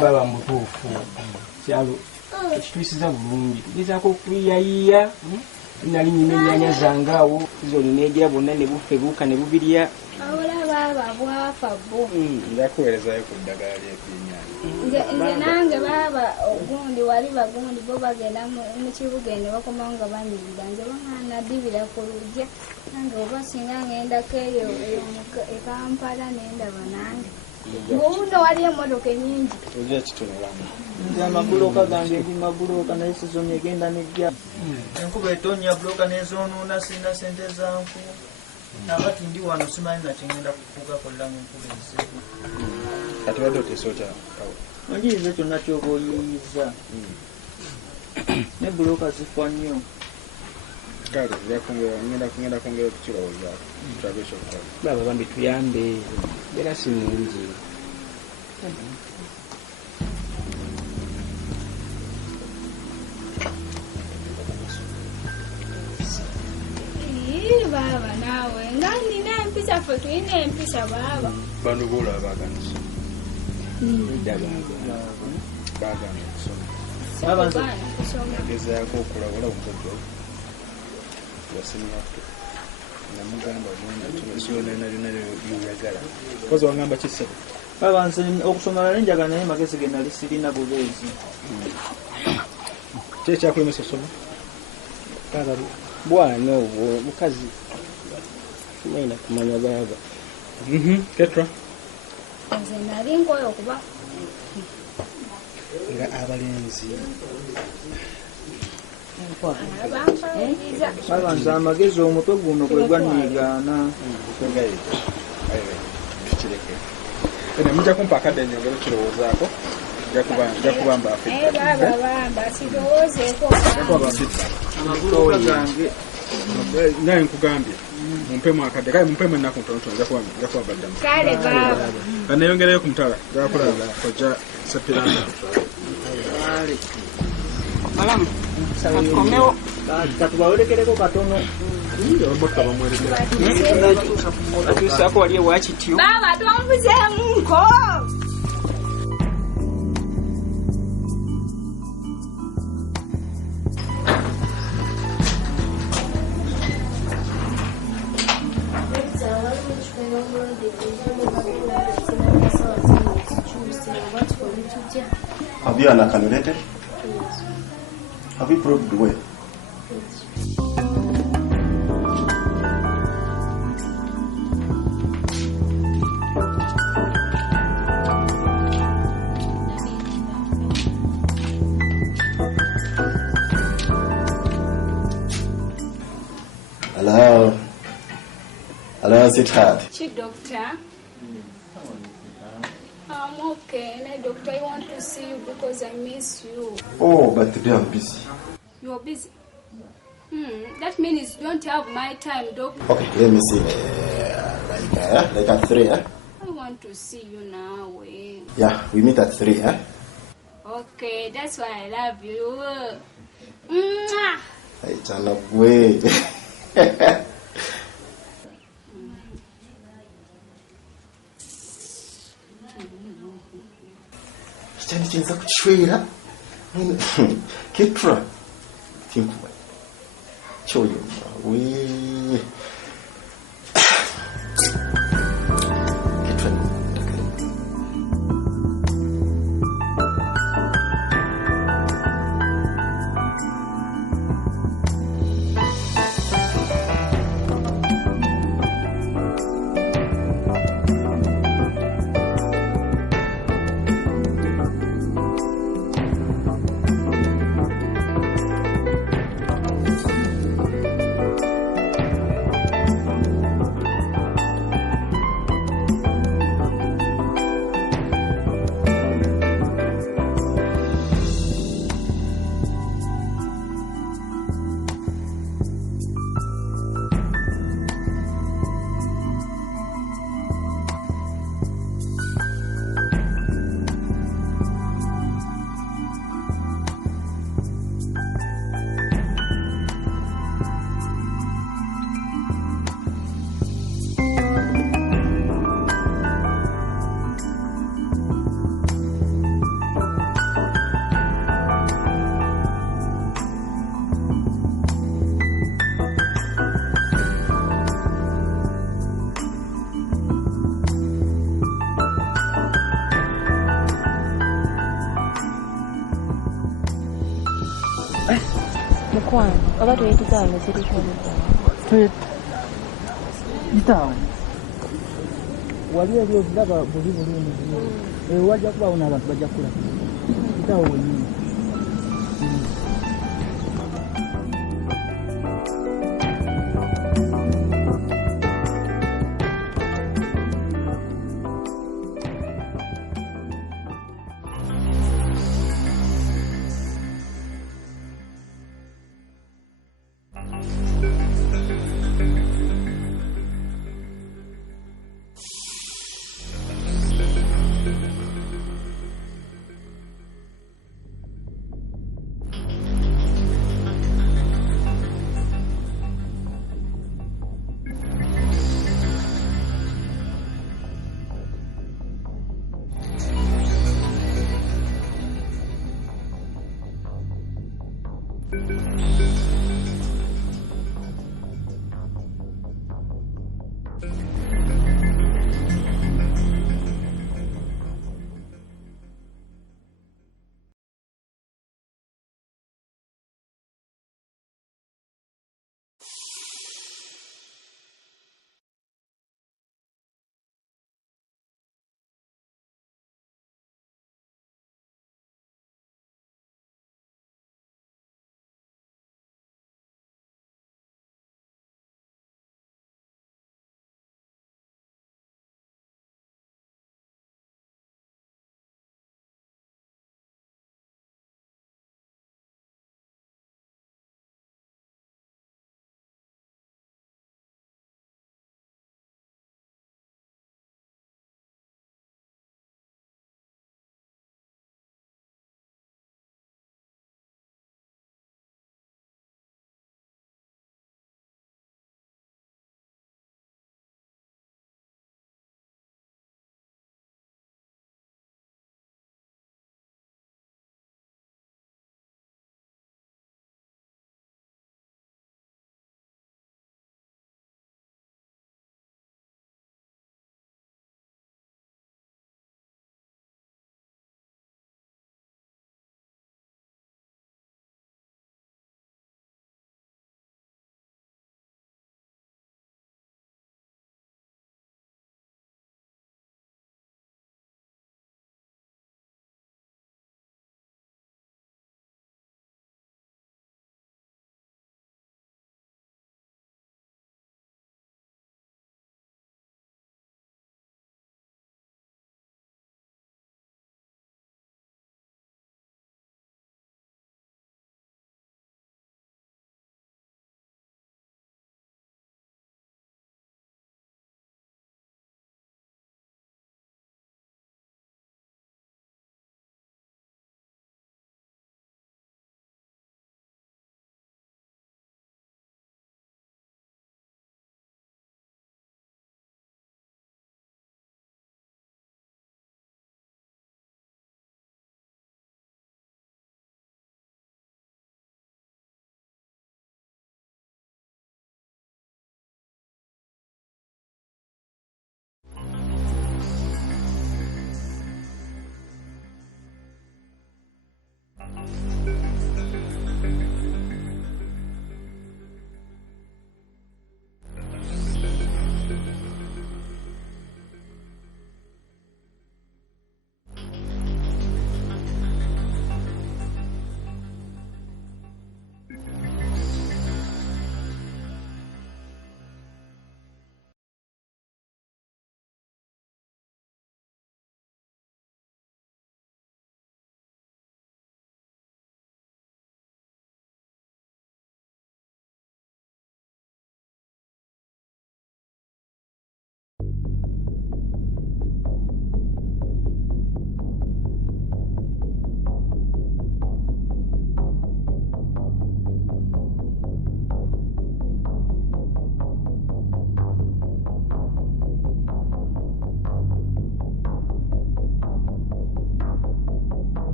Baba mutuufu kyalo ekituusiza bulungi tugezaako okuyiyayiya nali nyina ennyanya zange awo zoli neegera bonna ne bufe buuka ne bubirya Awula baba bwafa bo. Njakuweerezayo ku ddagala ly'ebyennyanja. nze nange baaba ogundi wali bagundi bo bagenda mu kibuga ne bakomawo nga banyirira nze bamwana dibira ku lujja nange oba singa ngendako eyo ekampala nendaba nange ng'obuno wali emmotoka ennyingi ojja kitoleramu nze amabuloka gange ndi mabuloka naye sizoni egenda nejja enkuba etonya buloka nezoonoona sirina sente zanku nakati ndi wano simanyi nakyengenda kugakolera mu nkuba ensibu kati badde oteesoota onjiriza kyonna kyoba oyiyiza ne buloka zifa nnyo kale ngenda kwongera okukirowooza tulabe ekyokukola baba bambi tuyambe beera si mungi baaba naawe nga nina empisa ffe tulina empisa baaba bano boola baaganisa baagana okusoma agezaako okulabula omusajja yasimyako namugamba sionenalina byeyagala kozi wagamba kisa baba nze okusoma nali njagala naye magezi ge nali sirina bubeezi ki ekyakulemesa osoma baba bwana obwo mukazi simaina kumanya baba ketra nze nali nkoyo okuba nga abalenzi bampaliriza baba nze amagezi omutwe guno gwe gwannigaana tukireke ene mujja kumpa akadde enyongero kirowoozaako nja kubamba baba kirowoozeeko amabuloka gange naye nkugambye mumpemu akadde kale mumpemu ennaku ntonotono nja kubabaddamu kale baba kaneyongerayo ku mutala gakulaba ojja sepiranga malamu katukomewo katubawerekereko katono abammotoka bamwerekera atuusaako wali ewakityo baba tombuzeemunko Have you unaccumulated? Have you proved well? Hello. Hello, sweetheart. Chief doctor. I'm okay. And doctor, I want to see you because I miss you. Oh, but today I'm busy. You're busy. That means you don't have my time, doctor. Okay, let me see. Like at 3, eh? I want to see you now. Yeah, we meet at 3, eh? Okay, that's why I love you. Mwah! Hey, Chana, wait. Chani chenza kuchwera. Ketra. Timpa. Choyo. We. Ketra. oba tuyitizawo neziriko itawo wali ebyo ndaba buli bulungi wajja kubawo n'abantu bajja kula itawo wenyini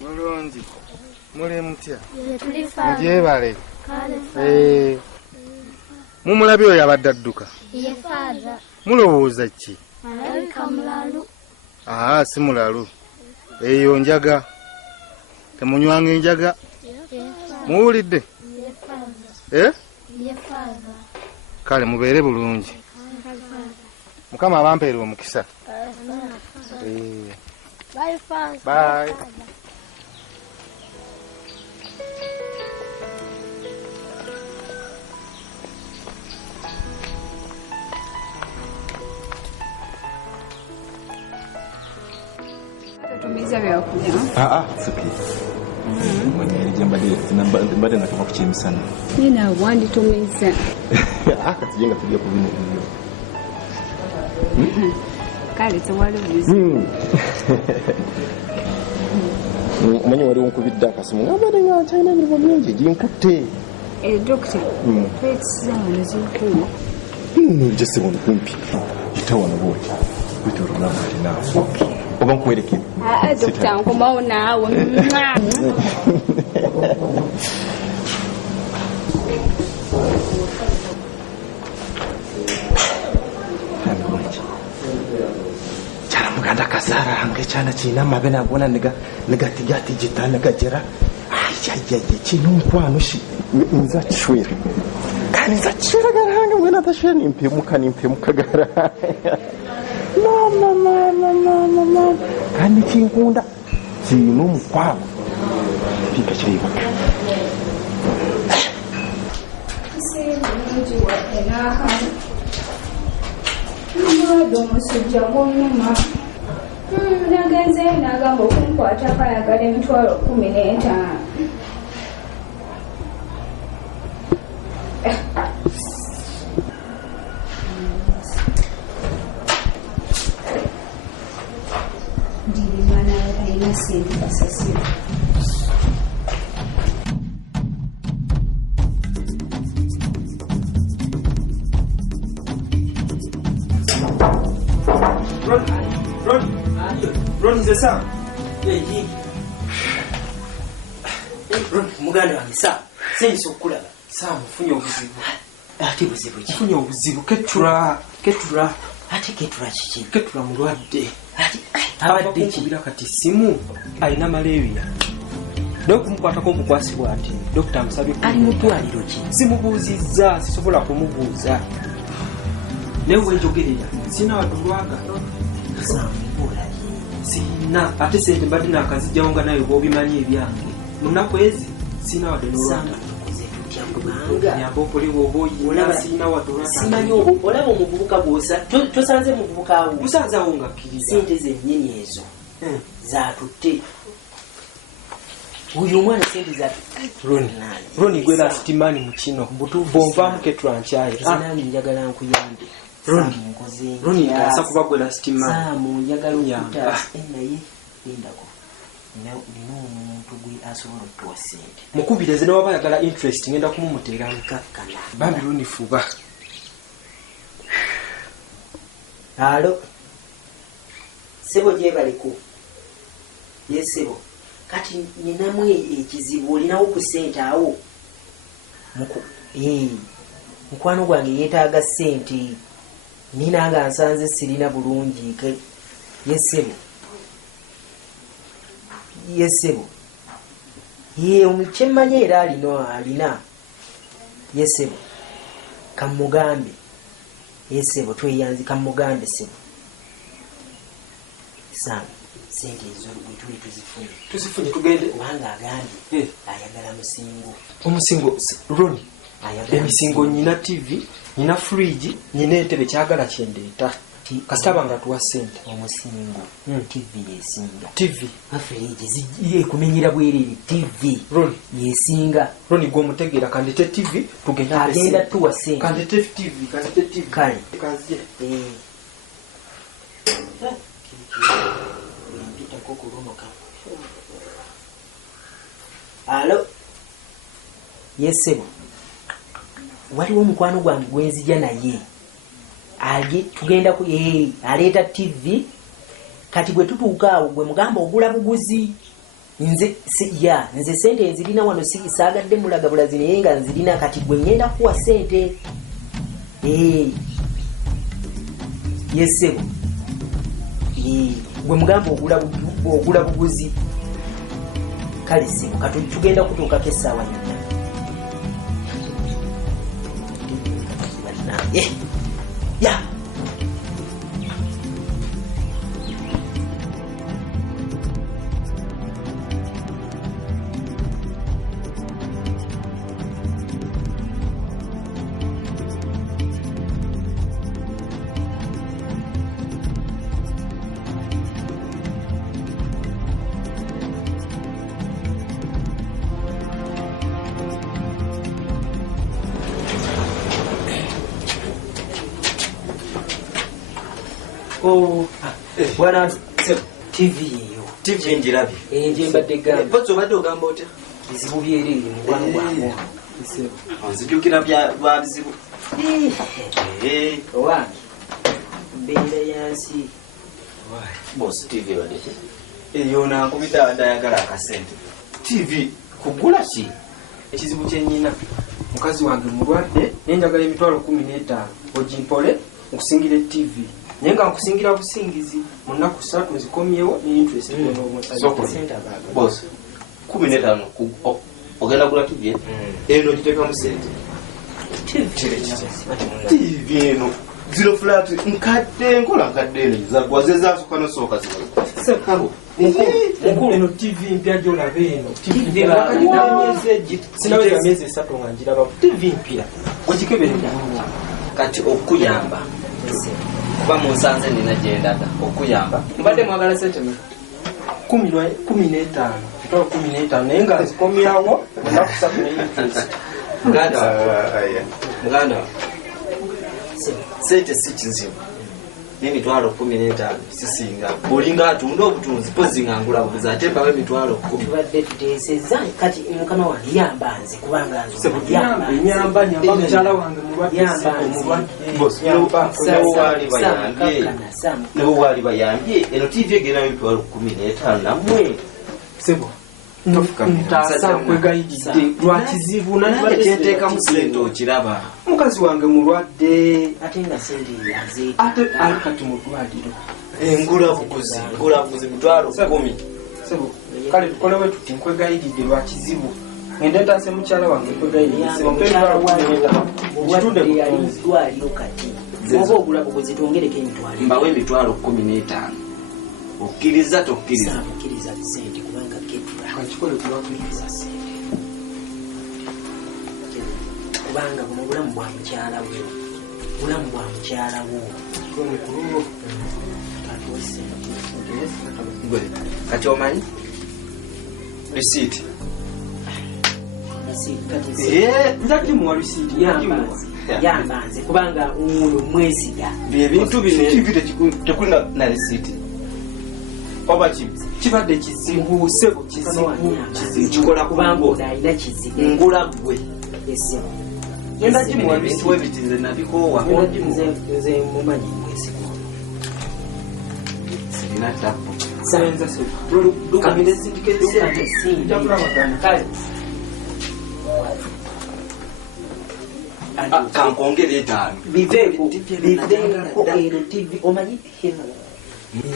Mulungi. Muli mutya? Mujebale. Mumulabi oyo abadde adduka. Ye father. Mulowooza ki? Alabika mulalu. Si mulalu. Eyo njaga. Temunywanga enjaga? Muwulidde? Ye father. Kale mubeere bulungi. Mukama abampeere omukisa. Bye, father. Bye. Tumiza vya kunywa. Sipi. Mbade nataka kuchimisana. Nina wandi tumiza. Katijenga tujia kubini hivyo. Kale tewali buzi. Mwenye wali unkubidda akasimu ngabade nga China ni byingi jinkutte. Doctor. Petsa nzikulu. Jesse wano kumpi. Itawa na boy. Bitu rona na. Okay. Oba nkuwereke. Doctor nkomawo naawe. Muganda kasara hange chana china mabena bona negati jitana gajera ayayaya chino nkwano shi nza chwere kani za chira garanga mwena tasheni impemuka gara mama kani chinkunda chino nkwano pika chiriba Nagenze nagamba okunkwata kayagala emitwalo 15. Ndirimana alina sente basasira. Ron is a Ron, Muganda wange saa sense okulaba saa mufunye obuzibu. Ate buzibu ki? Mufunye obuzibu ketula ate ketula kiki? Ketula mulwadde. Ate abadde kibira kati simu alina malaria. Kumukwatako okukwasibwa ati Dr. Musabye ali mu ddwaliro ki? Simubuuzizza, sisobola kumubuuza. Naye wenjogerera sina wadulwaga sina ate sente mbadde nakazijjawo nga nayo bwobimanyi ebyange munaku ezi sina wadde nolwata nyambopoliwo oboyina sina wadde simanyi olaba omuvubuka gwosa tosanze muvubuka awo busanzawo nga kkiriza sente zennyini ezo zatutte uyu omwana sente zatutte Roni gwe lastimani mu kino bonvaamu ketulankyaye zinange njagala nkuyambe Roni asa kuba gwe lastimani Samu njagala okuta naye lindako nino omuntu gwe asobola okutuwa sente mukubirize ne waba ayagala interest ngenda kumumuteera nkakkana bambi Roni fuba. Alo sebo gyebaliko yesebo kati ninamu ekizibu olinawo ku sente awo mukwano gwange yeetaaga sente ninanga nsanze sirina bulungi yesebo ye omukyemmanye era alina yesebo kamugambe yesebo tweyanzi kamugambe sebo sana sente ezo bwe tuzifunye tugende kubanga agambye ayagala musingo omusingo Roni emisingo nyina TV nyina fridge nyina entebe kyagala kyendeeta kasitaba nga tuwa sente omusingo TV yesinga TV fridge ziye kumenyera bwerere TV Roni yesinga Roni gwe omutegeera kandete TV tugenda agenda tuwa sente kandete TV kale kazie alo yesebo waliwo omukwano gwange gwenzija naye tugenda ku aleeta TV kati bwe tutuuka awo gwe mugamba ogula buguzi nze sente enzirina wano saagadde mulaga bulazi naye nga nzirina kati gwe ngenda kuwa sente yesebo gwe mugamba ogula buguzi kale sebo kati tugenda kutuukako essaawa yonna ya bwana TV yo TV njirabi njembadde gamba botso badde ogamba otya bizibu byerere mukwano gwange onzijukira bya bizibu owange mbeera yansi boss TV wadde eyo nankubita ndayagala akasente TV kugula ki ekizibu kyenyina mukazi wange mulwadde nenjagala emitwalo 15 ogimpole nkusingira TV nyenga nkusingira busingizi munaku 3 nzikomyewo ni interest boss 15 ogenda kula TV eno giteka mu sente TV eno zero flat nkadde nkola nkadde eno zagwaze sokano soka zino sekabo eno TV mpya gyolabe eno TV sinaweza miezi 3 nganjira ba TV mpya ogikebere kati okuyamba kuba munsanze nina gyendaga okuyamba mbadde mwagala sente 15 naye nga nzikomyawo nakusatu ne interest muganda sente si kizibu n'emitwalo 15 sisinga olinga atunda obutunzi pozi ngangula buguzi ate mbawo emitwalo 10 tubadde tuteeseza kati mukama wange yamba nze kubanga nyamba mukyala wange nebo waali bayambye eno TV egenda emitwalo 15 namwe sebo ntaasa nkwegayidde lwakizibu kyenteeka mu sente okiraba mukazi wange mulwadde ate nga sente yaze ate ali kati mu ddwaliro engula buguzi mitwalo 10 sebo kale tukolewe tuti nkwegayidde lwakizibu ngende ntaase mukyala wange ddwaliro kati oba ogula buguzi twongereko emitwalo mbawo emitwalo 15 okkiriza tokkiriza sente kubanga kakikole kulwakiriza kubanga buno bulamu bwa mukyala wo kati omanyi receipt njadde muwa receipt yamba nze kubanga uno mwesiga byebintu bine tekulina na receipt oba kibadde kizibu sebo kikola kubanga alina kizibu ngula gwe genda gimuwa ebintu webitize nabikoowa nze mumanyi mwesiga sirina tapu senza sebo dukamire sindikesente njakulabagana kale kankongere 5 biveko ero TV omanyi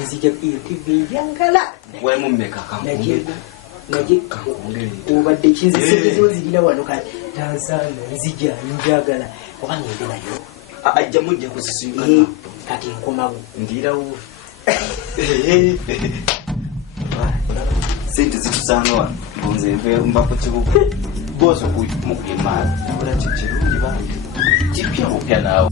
nzija iyo TV njangala wemumeka kankongere naye obadde kinzisegezewo zirina wano kale tansanga nzija njagala oba ngende nayo ajja mujja kuzisinkana kati nkomawo ndirawo sente zitusaanowa bonze mba ku kibuga bozo mukulimaali nabula kikirungi bangi kipya bupya naawe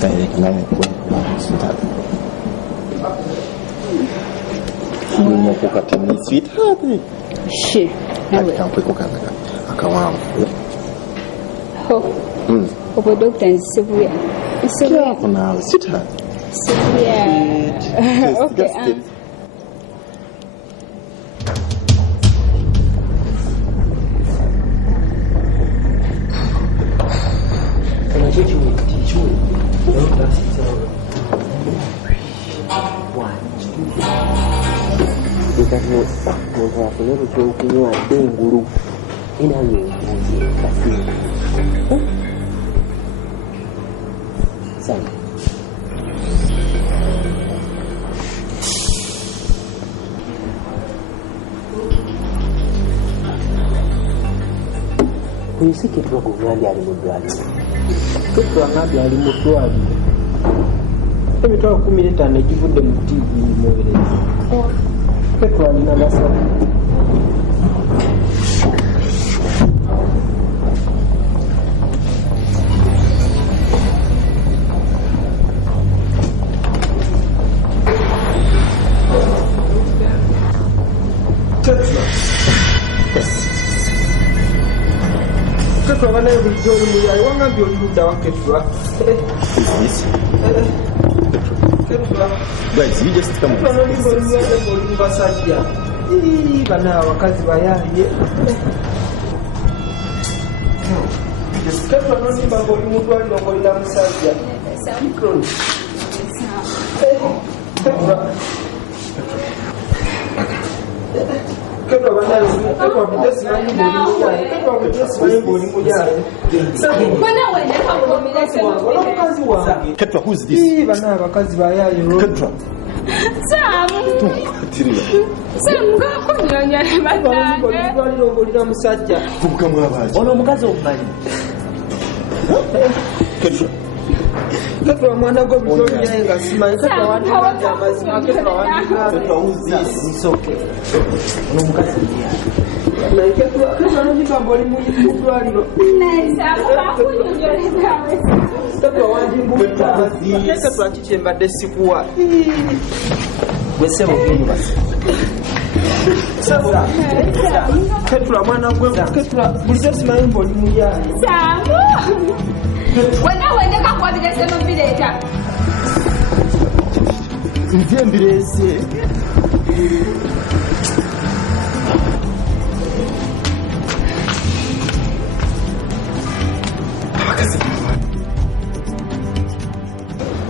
Kayak nanya kue sweetheart. Mau ku katini sweetheart ni. Shi. Akan kue ku kata akawam. Oh. Opo doctor nsibuya. Sikia kuna sweetheart. Sibuya. Okay. Lero kyokunywa dengulu era yongoye kasi sana kuyisike twagumyandi ali mu ddwaliro tutwangabi ali mu ddwaliro emitwalo 15 egivudde mu tivi muberezi twalina basatu Ketua banaye bulijjo oli muyayi wangambye oli ludda wa Ketua. Guys, you just come. Oli basajja. Bana abakazi bayaye. Ketua nonimba ng'oli mu ddwaliro ng'olina musajja. Ketua banaye Ketua budde simanyi ng'oli muyaye. Ketua budde simanyi ng'oli muyaye. Omukazi wange. Ketua, who is this? Bana abakazi bayaye. Ketua. Sam. Sam, ngakunyonyole banange. Ddwaliro ng'olina musajja. Vubuka mwabaji. Ono omukazi omumanyi. Ketua. Ketua mwana gwo bitoli naye nga simanyi. Ketua wandibadde amazima. Ketua wandibadde. Ketua, who is this? It's okay. Ono omukazi naye Ketua nonimba ng'oli mu ddwaliro. Ketua wandimbuuza. Ketua kiki embadde sikuwa. Gwe ssebo gendo basi. Sasa. Ketula mwana gwe ketula bulizo simanyi mboli mulya. Samu. Wenda kwa bidese no bileta. Nze mbirese.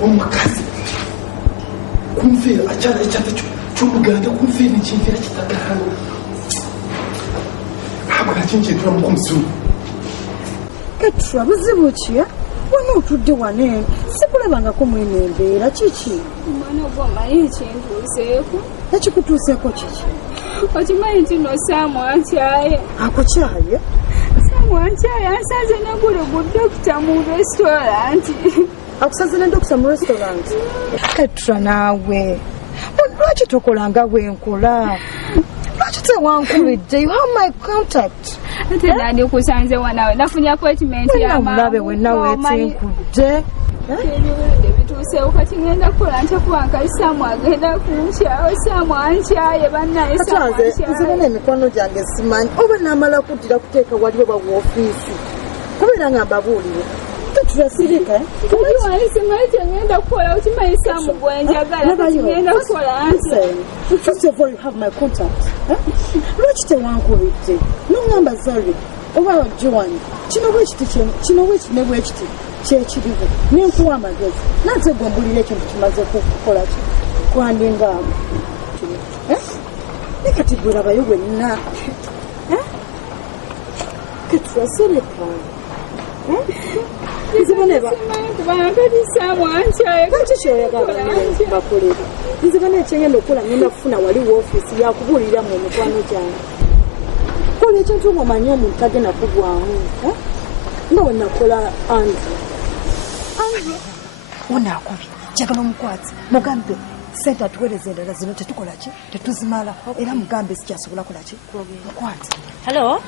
Omukazi kumvira acyana icyata cy'umuganda kumvira ikinvira kitagahano ntabwo nakinjira mu kumusura Ketra buzibu ki wano otudde wane sikulabangako mwene embeera kiki Mwana omanyi ekintuuseeko ekikutuuseeko kiki okimanyi nti no Samu ankyaye akukyaye Samu ankyaye ansanze neggulo gu dokita mu restaurant akusanze ne dokita mu restaurant Ketra naawe lwaki tokolanga bwenkola lwaki tewankubidde you have my contact ate nandi kusanze wanawe nafunye appointment yamulabe wennawe etinkudde ebirunde bituuseewo kati ngenda kukola ntya kubanga Samu agenda kunkyawe Samu ankyaye bannaye nzibona emikono gyange simanyi oba namala kuddira kuteeka wali oba woofiisi kubeera nga mbabuulire teturasirika simanyi kyengenda kukola okimanyi Samu gwenjagala kati ngenda kukola nti first of all you have my contact lwaki tewankubidde noŋŋamba zari oba joan kino bwekiti ne bwekiti kyekiriwo nenkuwa amagezi nate gombulira ekintu kimaze kukola ki kwandingaamu ne kati gwerabayo gwenna keturasirika nzibona ekyengenda okukola ngenda kufuna wali woofiisi yakubuulira mu mikwano gyange kola ekintu ngaomanyi omuntu tagenda kugwamu nga wenakola Andrew onaakubi jagala omukwati mugambe sente atuweereza endala zino tetukola ki tetuzimala era mugambe sikyasobola kola ki mukwati hello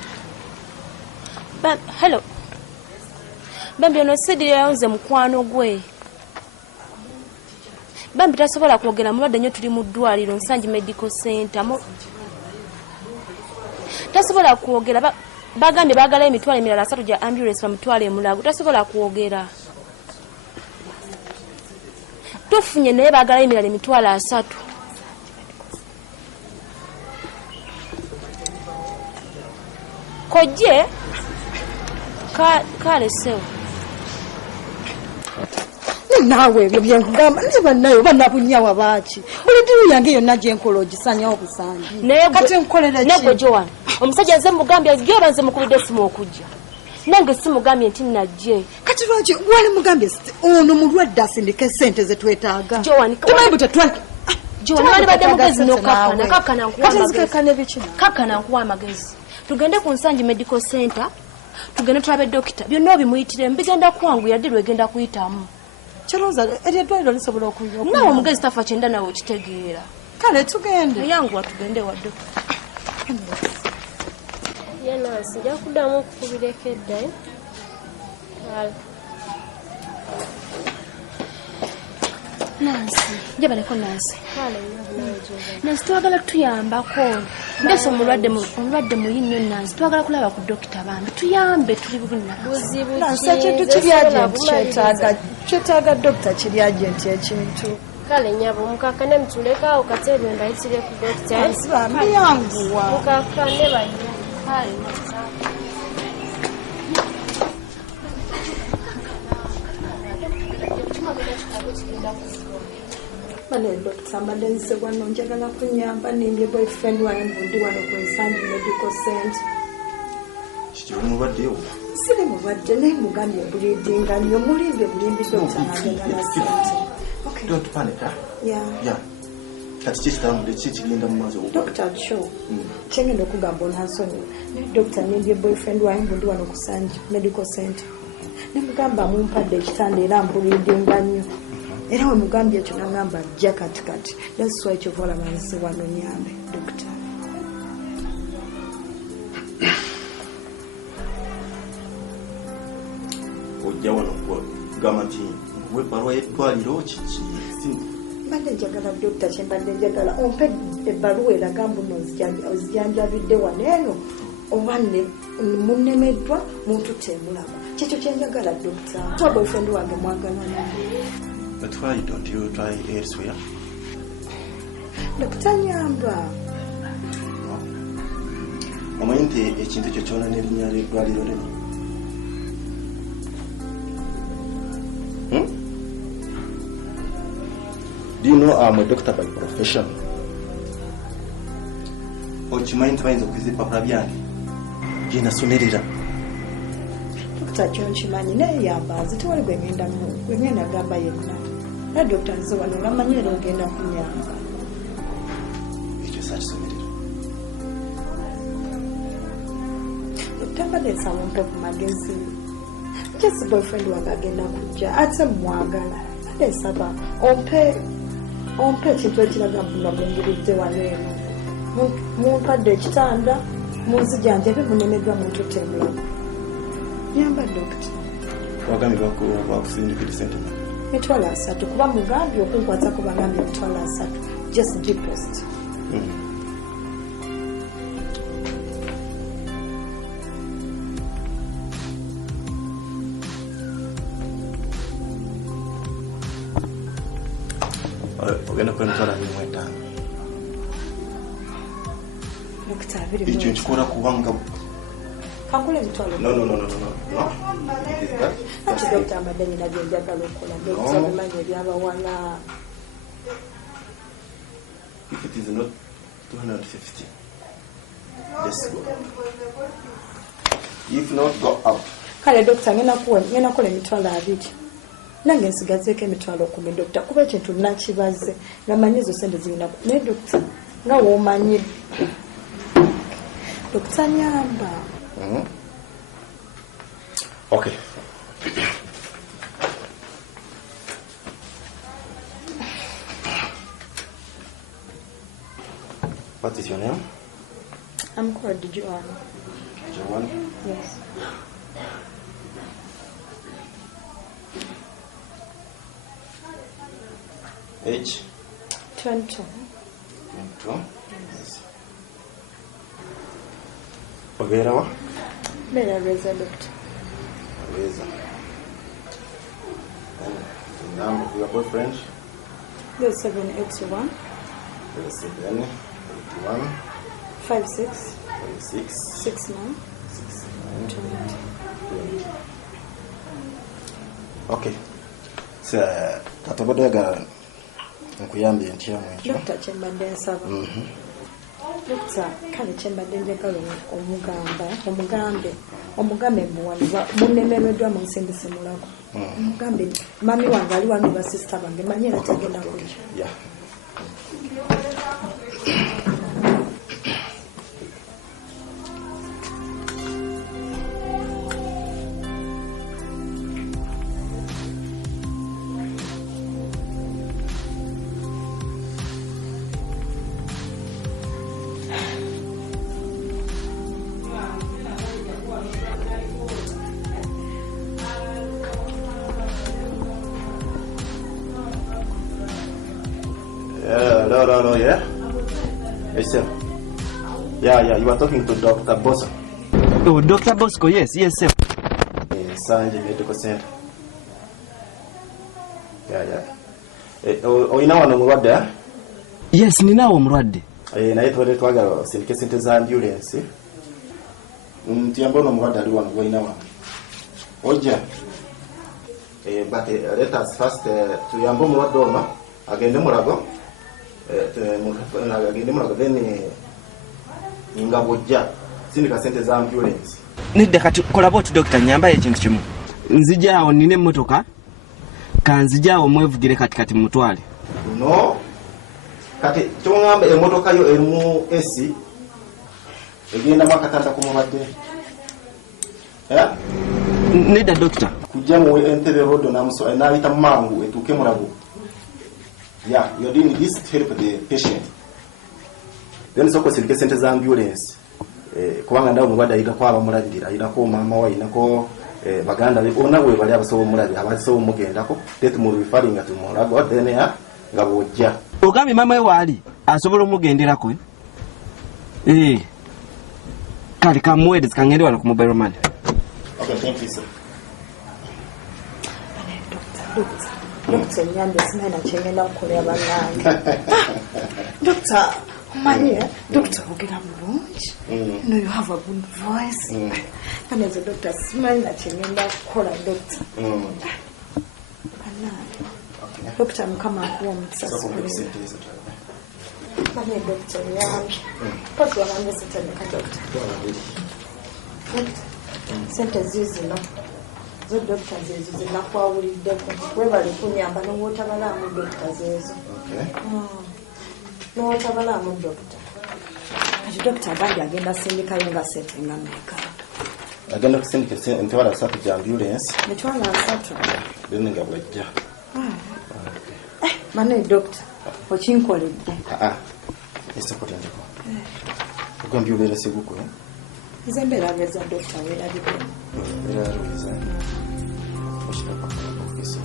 Bambi ono Sidiri yawuze mukwano gwe. Bambi tasobola kwogera mulwadde nnyo tuli mu ddwaliro Nsangi Medical Center. Tasobola kwogera bagambye baagala emitwalo emirala 3 gya ambulance bamutwale e Mulago. Tasobola kwogera. Tufunye naye baagala emirala emitwalo 3. Kojje kale sewo naawe ebyo byenkugamba ne bannayo banabunyawa baaki oliddiru yange yonna gyenkola ogisanyawo busangi kati nkolera ki negwe Joan omusajja nze mugambye gyoba nze mukubidde simu okujja nange simugambye nti najje kati lwaki wali mugambye ono mulwadde asindika esente zetwetaaga Joan tumanyi tetwali Joan wali badde mugezi nokakana nkuwa amagezi tugende ku Nsangi Medical Center tugende tulabe dokita byonna obimuyitire mbigenda kwanguya ddi lwegenda kuyitamu Charloza eryedwaliro lisobola okuyo nawe omugezi tafa kyenda nawe okitegeera kale tugende yanguwa tugende wadde yena sijja kuddamu okukubireko edda Nansi jabaleko Nansi Nansi twagala tuyambako ndeso omulwadde muyi nnyo Nansi twagala kulaba ku dokita bambi tuyambe tuli bubunna Nansi ekintu kiri agenti kyetaaga dokita kiri agenti ekintu kale nyabo mukakane mtulekaawo kateebwe mbayitire ku dokita bambi yanguwa mukakane bajja Bane dokita mbadde nzisebwa nno njagala kunyamba nimbye boyfriend wange mbundi wano ku Nsangi Medical Center. Kiki omulwaddewo? Siri mulwadde naye mugambye buliidinga nnyo mulimbye bulimbi dokita n'agenda na sente. Don't panic, huh? Yeah. Kati kikitambudde kiki kigenda mu maaso okwo? Dokita Cho. Kyengenda okugamba onansonyiwa. Dokita nimbye boyfriend wange mbundi wano ku Nsangi Medical Center. Ne mugamba mumpadde ekitanda era mbuliidinga nnyo. Era we mugambye ekyo nagamba ajja katikati. That's why kyovola manzi wano Nyambe, dokita. Ojja wano kugamba nti nkuwe ebbaluwa y'eddwaliro kiki? mbadde njagala dokita kyembadde njagala ompe ebbaluwa eraga mbu ozijanjabidde wano eno oba munnemeddwa muntu temulaba kyekyo kyenjagala dokita twa boyfriend wange mwagalana. But why don't you try elsewhere? Dokita Nyamba. Omanyi nti ekintu ekyo kyona n'erinnya ly'eddwaliro lino. Do you know I'm a doctor by profession? Okimanyi nti bayinza okwiza ebipapula byange gye nasomerera. Dokita kyo nkimanyi naye yambaazi tewali gwengenda gamba yenna. Era dokita nze wano ngamanyi era ogenda kunyamba. Ekyo sakisomerera. Dokita mbadde nsaba ompe ku magezi. Just boyfriend wange agenda kujja ate mwagala. Mbadde nsaba ompe ekintu ekiraga nga mungiridde wano eno. Mumpadde ekitanda munzijanjabe munemeddwa muntu temulaba. Nyamba dokita. Wagambye bakusindikira ssente? Emitwalo 3 kuba mugambye okunkwatako bagambye emitwalo 3 just deposit. Ogenda kuba emitwalo 25. Dokita abiri. Ekyo nkikola kubanga kakule emitwalo. No. Kati dokita mbadde nyina byenjagala okukola. Dokita bimanyi ebyabawala. If it is not 250, just go. If not, go out. Kale dokita ngena kola emitwalo 2. Nange nsigazeeko emitwalo 10 dokita kuba ekintu nakibaze ngamanyi ezo sente zirina naye dokita nga woomanyi dokita Nyamba. Okay. What is your name? I'm called Joanne. Joanne? Yes. Age? 22. 22? Yes. Ogera wa? Bella Reza doctor. Reza. And the number of your boyfriend? 0781 0781 56 69 20. Okay. So, katobodega nkuyambye ntya mwekyo. Dokita kyembadde nsaba. Dokita kale kyembadde njagala omugambe mbuwaniba munnemereddwa mu nsindise mulago. Omugambe mami wange ali wano ba sister bange manyi era tagenda kujja. Hello, yeah? Yes, sir. Yeah, you are talking to Dr. Bosco. Oh, Dr. Bosco, yes, sir. Sanjay Medical Center. Yeah. Oyina wano mulwadde? Yes, ninawo omulwadde. Naye twagala osindike sente za ambulance. Ntiyamba ono omulwadde ali wano gw'olina wano. Ojja. But let us first tuyambe omulwadde ono agende mulago. Agende mulago then nga bw'ojja sindika sente za ambulance. Nedda kati kola bwoti Dr. Nyamba ekintu kimu. Nzijaawo nina emmotoka kanzijaawo mwevugire katikati mutwale. No. Kati kyongamba emmotoka yo erimu AC egenda makatanda ku mulwadde. Nedda Doctor. Kujja mu Entebbe Road n'ayita mangu etuuke mulago. Yeah, you're doing this to help the patient. Then soko sindike sente za ambulance. Kubanga ndawo mulwadde ayitako abamulabirira, ayitako maama we, ayitako baganda be, bonna bwe bali abasobola omulabira, abasobola omugendako, let mu referring to mulago, then nga bw'ojja. Ogambye maama we waali asobola omugenderako. Kale kamuweereza kangende wano ku mobile money. Okay, thank you, sir. Doctor Nyambe sinena chengenda kukolera bannange. Doctor, Maria, Doctor ogera bulungi. You know you have a good voice. And as a doctor, sinena chengenda kukola doctor. Doctor mkama home sasa. Mane doctor yangu. Pasi wanambe sitani ka doctor. Sente zizino. Zo doctor zezo zinakwawuliddeko. Webali kunyamba n'owotabalamu doctor zezo. N'owotabalamu doctor. Kati doctor agambye agenda sindikayo nga sente nga mmeka. Agenda kusindika emitwalo 3 gya ambulance. Emitwalo 3? Then nga bw'ajja. Mane doctor, okinkoledde. Esitokotendeko. Ogambye obeera seguko. Nze mbeera beza doctor weerabidde. Weeraluliza. Oshirako ku ofisi.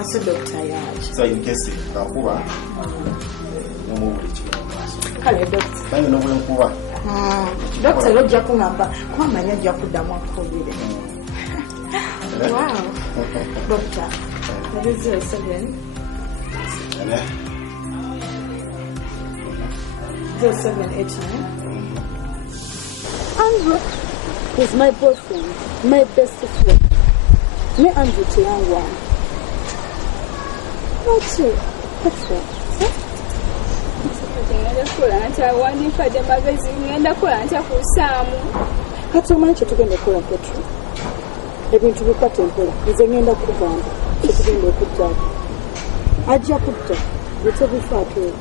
Ase doctor yaaki. So in case akuba nomubuli kino maaso. Kale doctor. Nange nobule nkuba. Doctor ojja kuŋŋamba kuba manya ajja kuddamu akubire. Wow. Doctor. That is 07. 0789. Andrew is my boyfriend, my best friend. Me Andrew to young one. What's it? What's it? Wandifadde magazine ngenda kola ntya ku Saamu. Kati omanyi kye tugenda okukola Petro. Ebintu bikwate mpola. Nze ngenda kugamba kye tugenda okujjako. Ajja kutta. Bite bifaatu.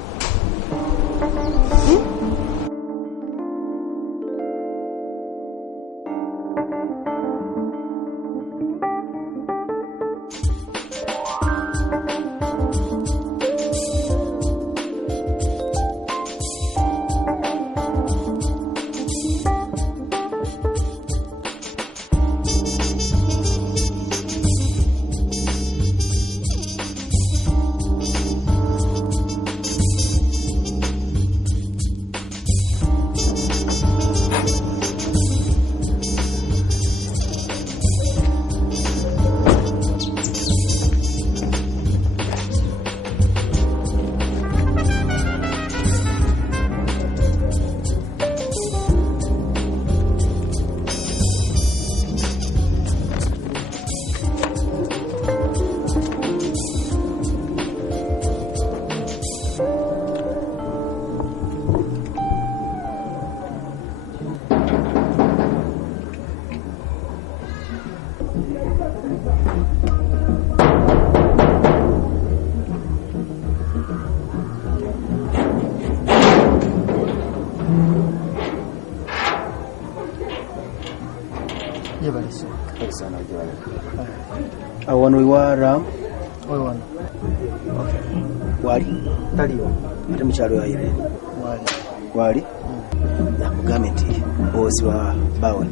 Awano iwara Wano. Wali? Taliyo. Ate mukyalo yayire. Wali? Nakugambye nti bosi wa bawe.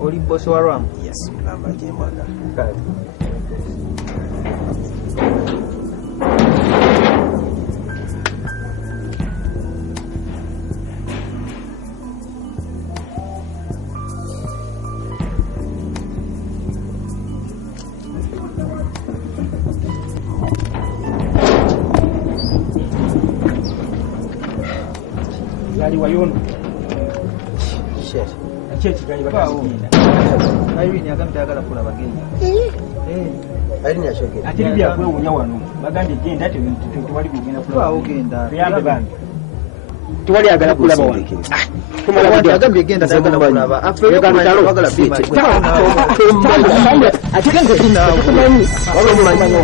Oli bosi wa Ram? Yes, mugamba gye mwagala. Wayono. Shit. Achechi gali bakagenda. Ayini agambye agala kula bagenda. Ayini yashogera. Atiri bya kwewunya wano. Bagambye genda ate tuwali kugenda kula. Kwa ogenda. Yambe bandi. Tuwali agala kulaba wano. Tumala wadi agambye genda agala kulaba. Afero kumanya agala biti. Atenge nawo. Walo mmanyi.